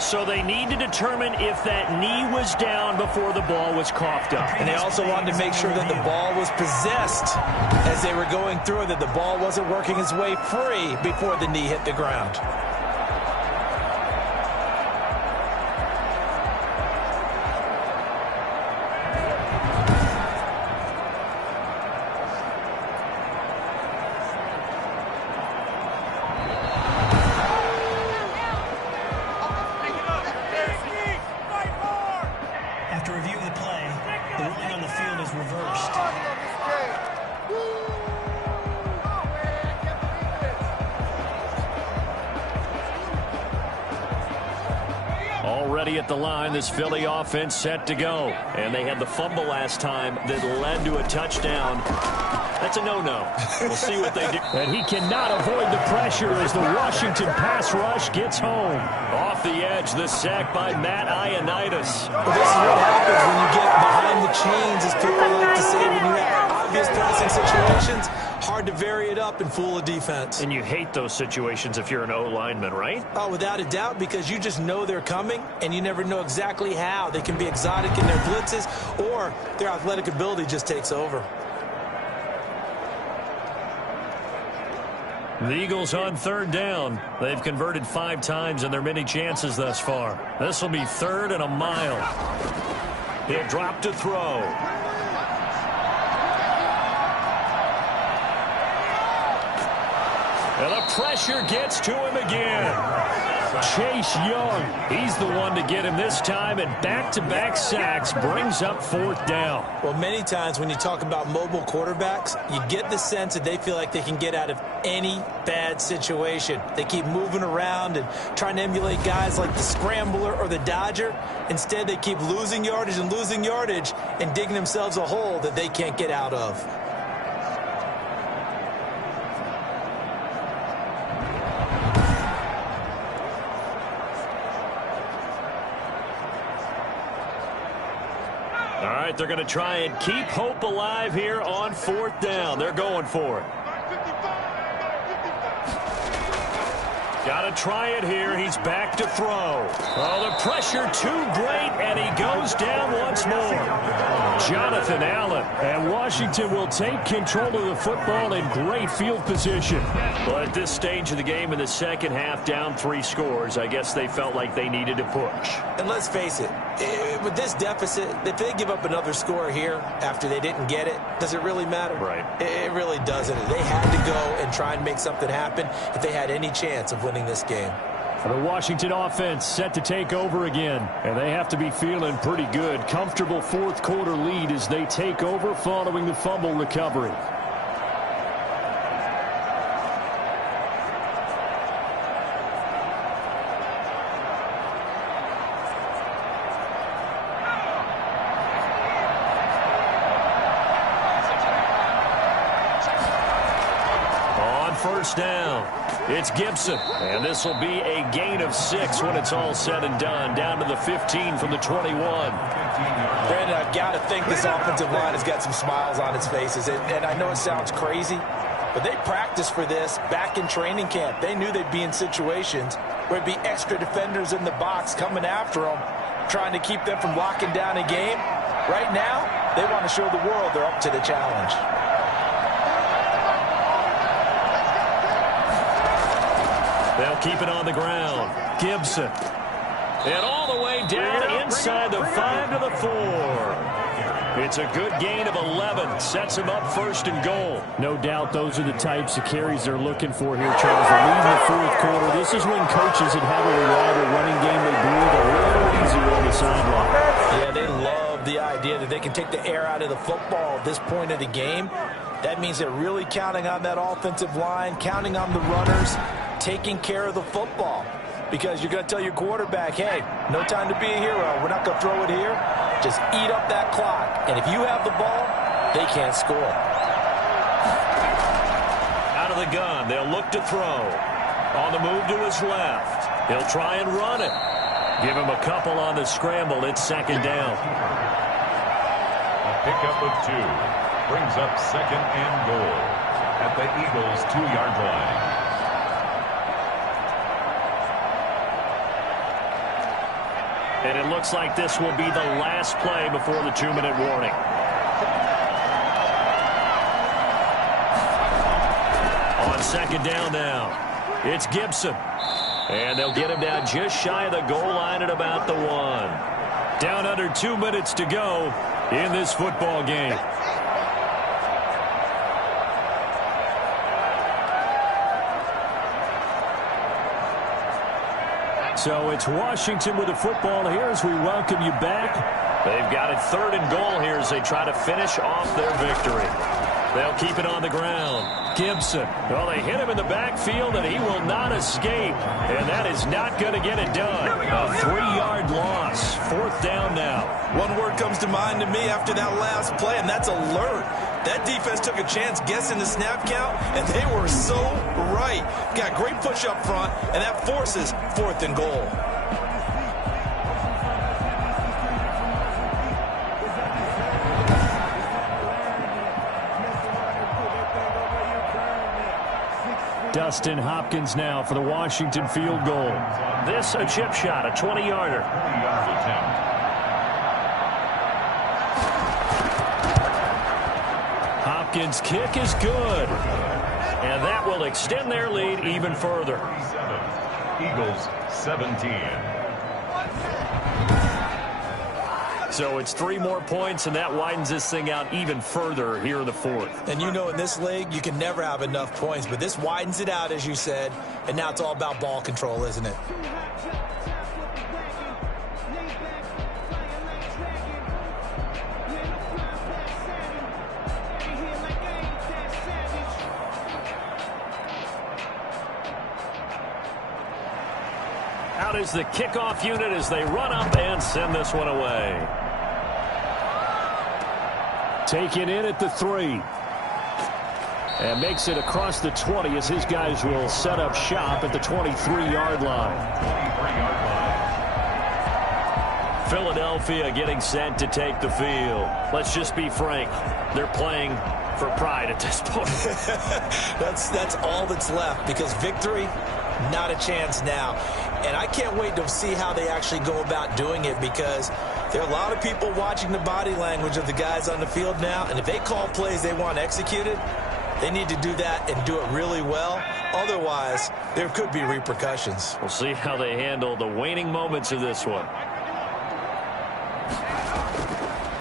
So they need to determine if that knee was down before the ball was coughed up. And they also wanted to make sure that the ball was possessed as they were going through it, that the ball wasn't working its way free before the knee hit the ground. Already at the line, this Philly offense set to go. And they had the fumble last time that led to a touchdown. That's a no-no. We'll see what they do. And he cannot avoid the pressure as the Washington pass rush gets home. Off the edge, the sack by Matt Ioannidis. Well, this is what happens when you get behind the chains, as people like to say, when you have obvious passing situations. Hard to vary it up and fool a defense. And you hate those situations if you're an O-lineman, right? Oh, without a doubt, because you just know they're coming, and you never know exactly how. They can be exotic in their blitzes, or their athletic ability just takes over. The Eagles on third down. They've converted 5 times in their many chances thus far. This will be 3rd and a mile. He'll drop to throw. And the pressure gets to him again. Chase Young, he's the one to get him this time, and back-to-back sacks brings up 4th down. Well, many times when you talk about mobile quarterbacks, you get the sense that they feel like they can get out of any bad situation. They keep moving around and trying to emulate guys like the Scrambler or the Dodger. Instead, they keep losing yardage and digging themselves a hole that they can't get out of. All right, they're going to try and keep hope alive here on 4th down. They're going for it. Got to try it here. He's back to throw. Oh, the pressure too great, and he goes down once more. Jonathan Allen. And Washington will take control of the football in great field position. Well, at this stage of the game in the second half, down 3 scores, I guess they felt like they needed to push. And let's face it, with this deficit, if they give up another score here after they didn't get it, does it really matter? Right. It really doesn't. They had to go and try and make something happen if they had any chance of winning this game. The Washington offense set to take over again, and they have to be feeling pretty good. Comfortable 4th quarter lead as they take over following the fumble recovery. On 1st down, it's Gibson, and this will be a gain of 6 when it's all said and done, down to the 15 from the 21. Brandon, I've got to think this offensive line has got some smiles on its faces, and I know it sounds crazy, but they practiced for this back in training camp. They knew they'd be in situations where it'd be extra defenders in the box coming after them, trying to keep them from locking down a game. Right now, they want to show the world they're up to the challenge. They'll keep it on the ground. Gibson. And all the way down inside the 5 to the 4. It's a good gain of 11. Sets him up 1st and goal. No doubt those are the types of carries they're looking for here, Charles. They're leading the 4th quarter. This is when coaches that have a reliable running game, they breathe a little easier on the sideline. Yeah, they love the idea that they can take the air out of the football at this point of the game. That means they're really counting on that offensive line, counting on the runners, taking care of the football. Because you're going to tell your quarterback, hey, no time to be a hero. We're not going to throw it here. Just eat up that clock. And if you have the ball, they can't score. Out of the gun, they'll look to throw. On the move to his left. He'll try and run it. Give him a couple on the scramble. It's 2nd down. A pickup of 2 brings up 2nd and goal at the Eagles' 2-yard line. And it looks like this will be the last play before the 2-minute warning. On 2nd down now, it's Gibson. And they'll get him down just shy of the goal line at about the 1. Down under 2 minutes to go in this football game. So it's Washington with the football here as we welcome you back. They've got it 3rd and goal here as they try to finish off their victory. They'll keep it on the ground. Gibson. Well, they hit him in the backfield, and he will not escape. And that is not going to get it done. A 3-yard loss. 4th down now. One word comes to mind to me after that last play, and that's alert. That defense took a chance guessing the snap count, and they were so right. Got great push up front, and that forces 4th and goal. Dustin Hopkins now for the Washington field goal. This a chip shot, a 20-yarder. 20-yard attempt. Hopkins' kick is good. And that will extend their lead even further. Eagles 17. So it's 3 more points, and that widens this thing out even further here in the fourth. And you know in this league, you can never have enough points, but this widens it out, as you said, and now it's all about ball control, isn't it? Out is the kickoff unit as they run up and send this one away. Taken in at the 3. And makes it across the 20 as his guys will set up shop at the 23-yard line. Philadelphia getting set to take the field. Let's just be frank. They're playing for pride at this point. That's all that's left, because victory, not a chance now. And I can't wait to see how they actually go about doing it, because there are a lot of people watching the body language of the guys on the field now, and if they call plays they want executed, they need to do that and do it really well. Otherwise, there could be repercussions. We'll see how they handle the waning moments of this one.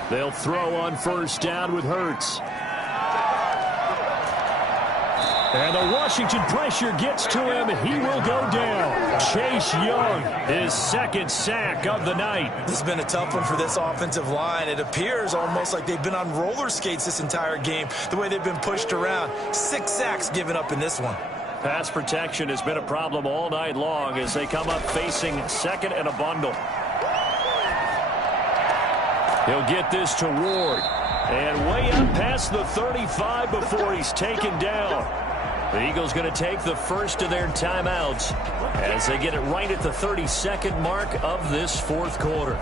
They'll throw on first down with Hurts. And the Washington pressure gets to him. He will go down. Chase Young, his second sack of the night. This has been a tough one for this offensive line. It appears almost like they've been on roller skates this entire game, the way they've been pushed around. 6 sacks given up in this one. Pass protection has been a problem all night long as they come up facing second and a bundle. He'll get this to Ward. And way up past the 35 before he's taken down. The Eagles going to take the first of their timeouts as they get it right at the 32nd mark of this fourth quarter.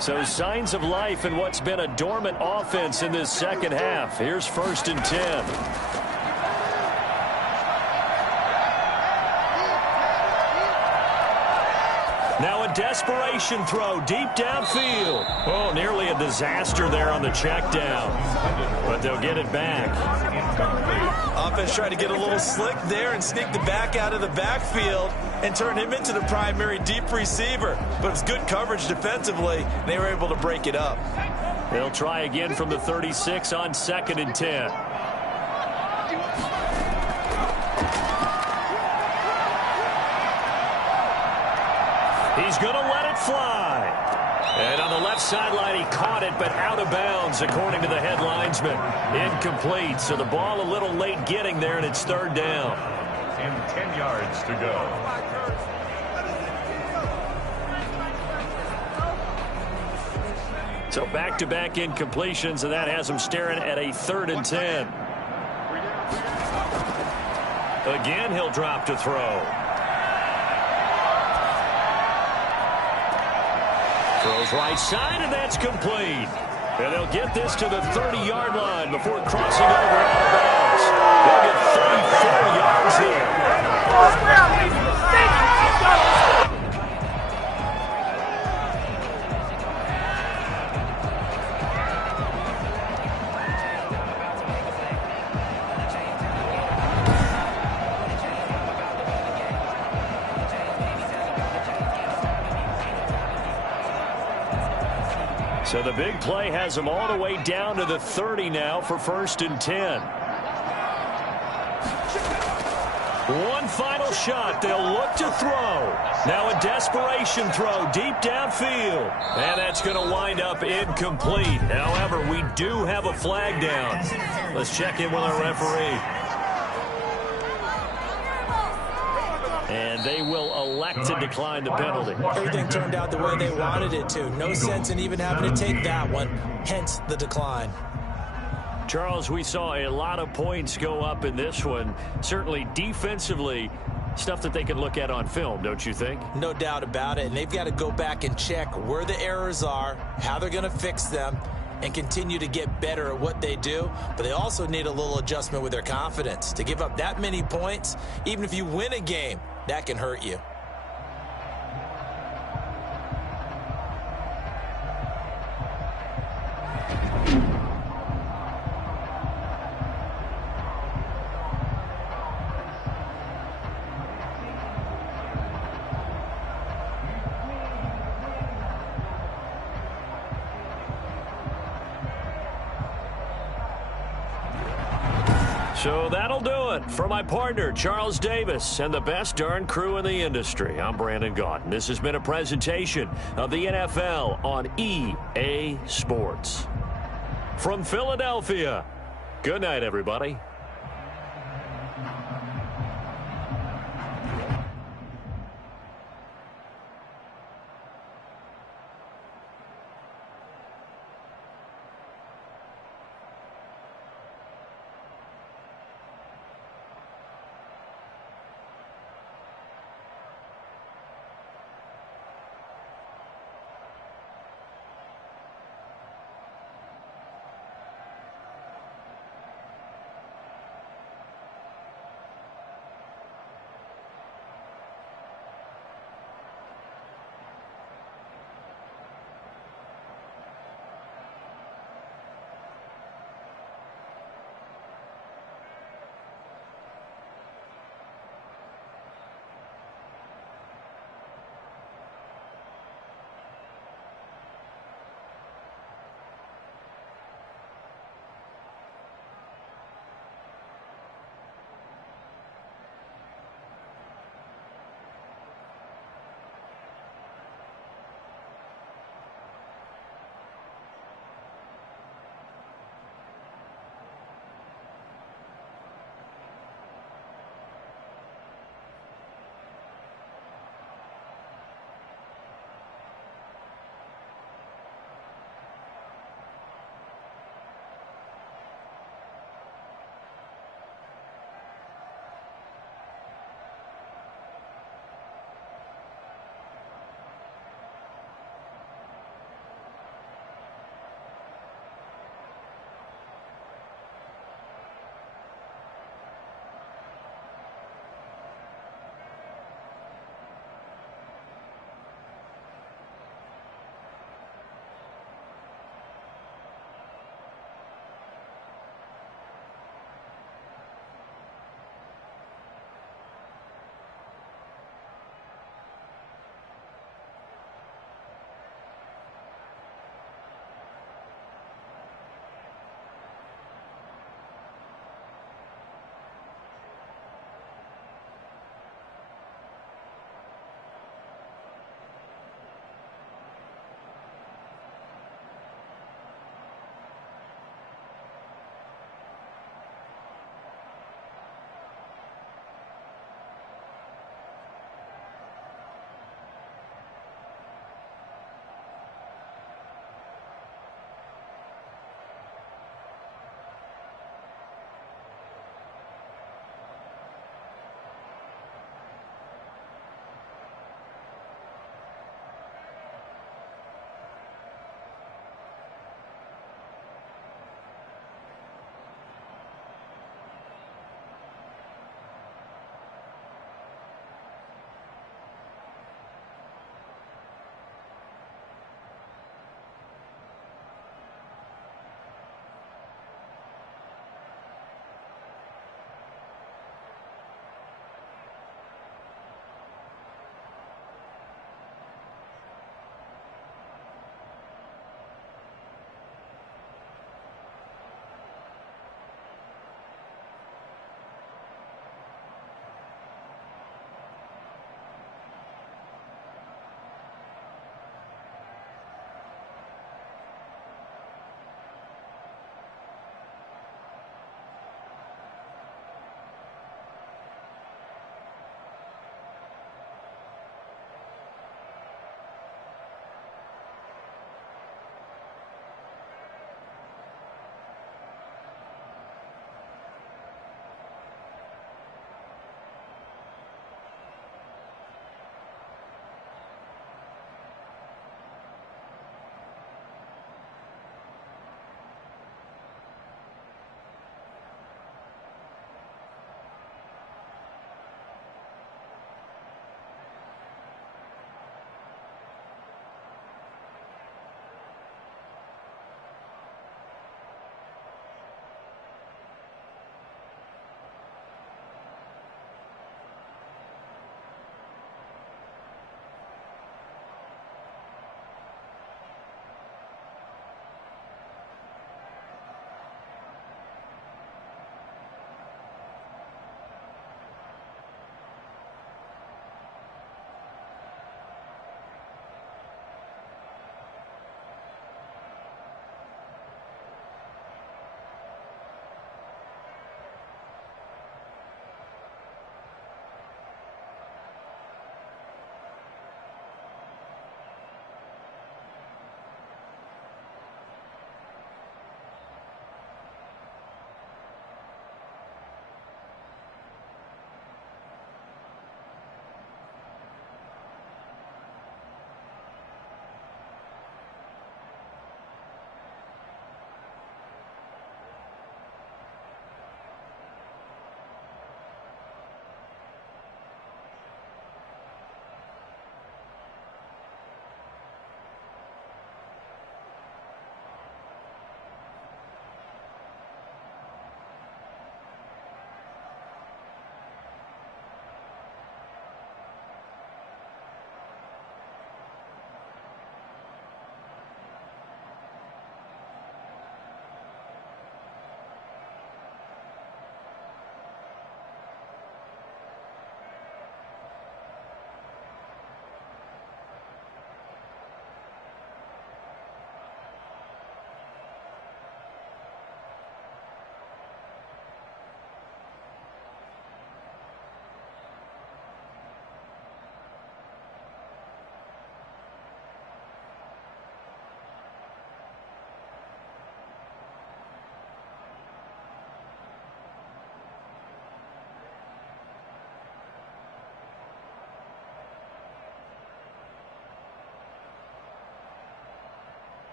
So signs of life in what's been a dormant offense in this second half. Here's 1st and 10. Now a desperation throw deep downfield. Oh, nearly a disaster there on the check down. But they'll get it back. Offense tried to get a little slick there and sneak the back out of the backfield and turn him into the primary deep receiver. But it was good coverage defensively, and they were able to break it up. They'll try again from the 36 on 2nd and 10. He's going to let it fly. And on the left sideline, he caught it, but out of bounds, according to the head linesman. Incomplete, so the ball a little late getting there, and it's 3rd down. And 10 yards to go. So back-to-back incompletions, and that has him staring at a 3rd and 10. Again, he'll drop to throw. Throws right side, and that's complete. And they'll get this to the 30-yard line before crossing over out of bounds. They'll get 34 yards here. So the big play has them all the way down to the 30 now for 1st and 10. One final shot. They'll look to throw. Now a desperation throw deep downfield. And that's going to wind up incomplete. However, we do have a flag down. Let's check in with our referee. And they will elect to decline the penalty. Everything turned out the way they wanted it to. No sense in even having to take that one, hence the decline. Charles, we saw a lot of points go up in this one. Certainly defensively, stuff that they can look at on film, don't you think? No doubt about it. And they've got to go back and check where the errors are, how they're going to fix them, and continue to get better at what they do. But they also need a little adjustment with their confidence. To give up that many points, even if you win a game, that can hurt you. So that'll do it. For my partner, Charles Davis, and the best darn crew in the industry, I'm Brandon Gaudin. This has been a presentation of the NFL on EA Sports. From Philadelphia, good night, everybody.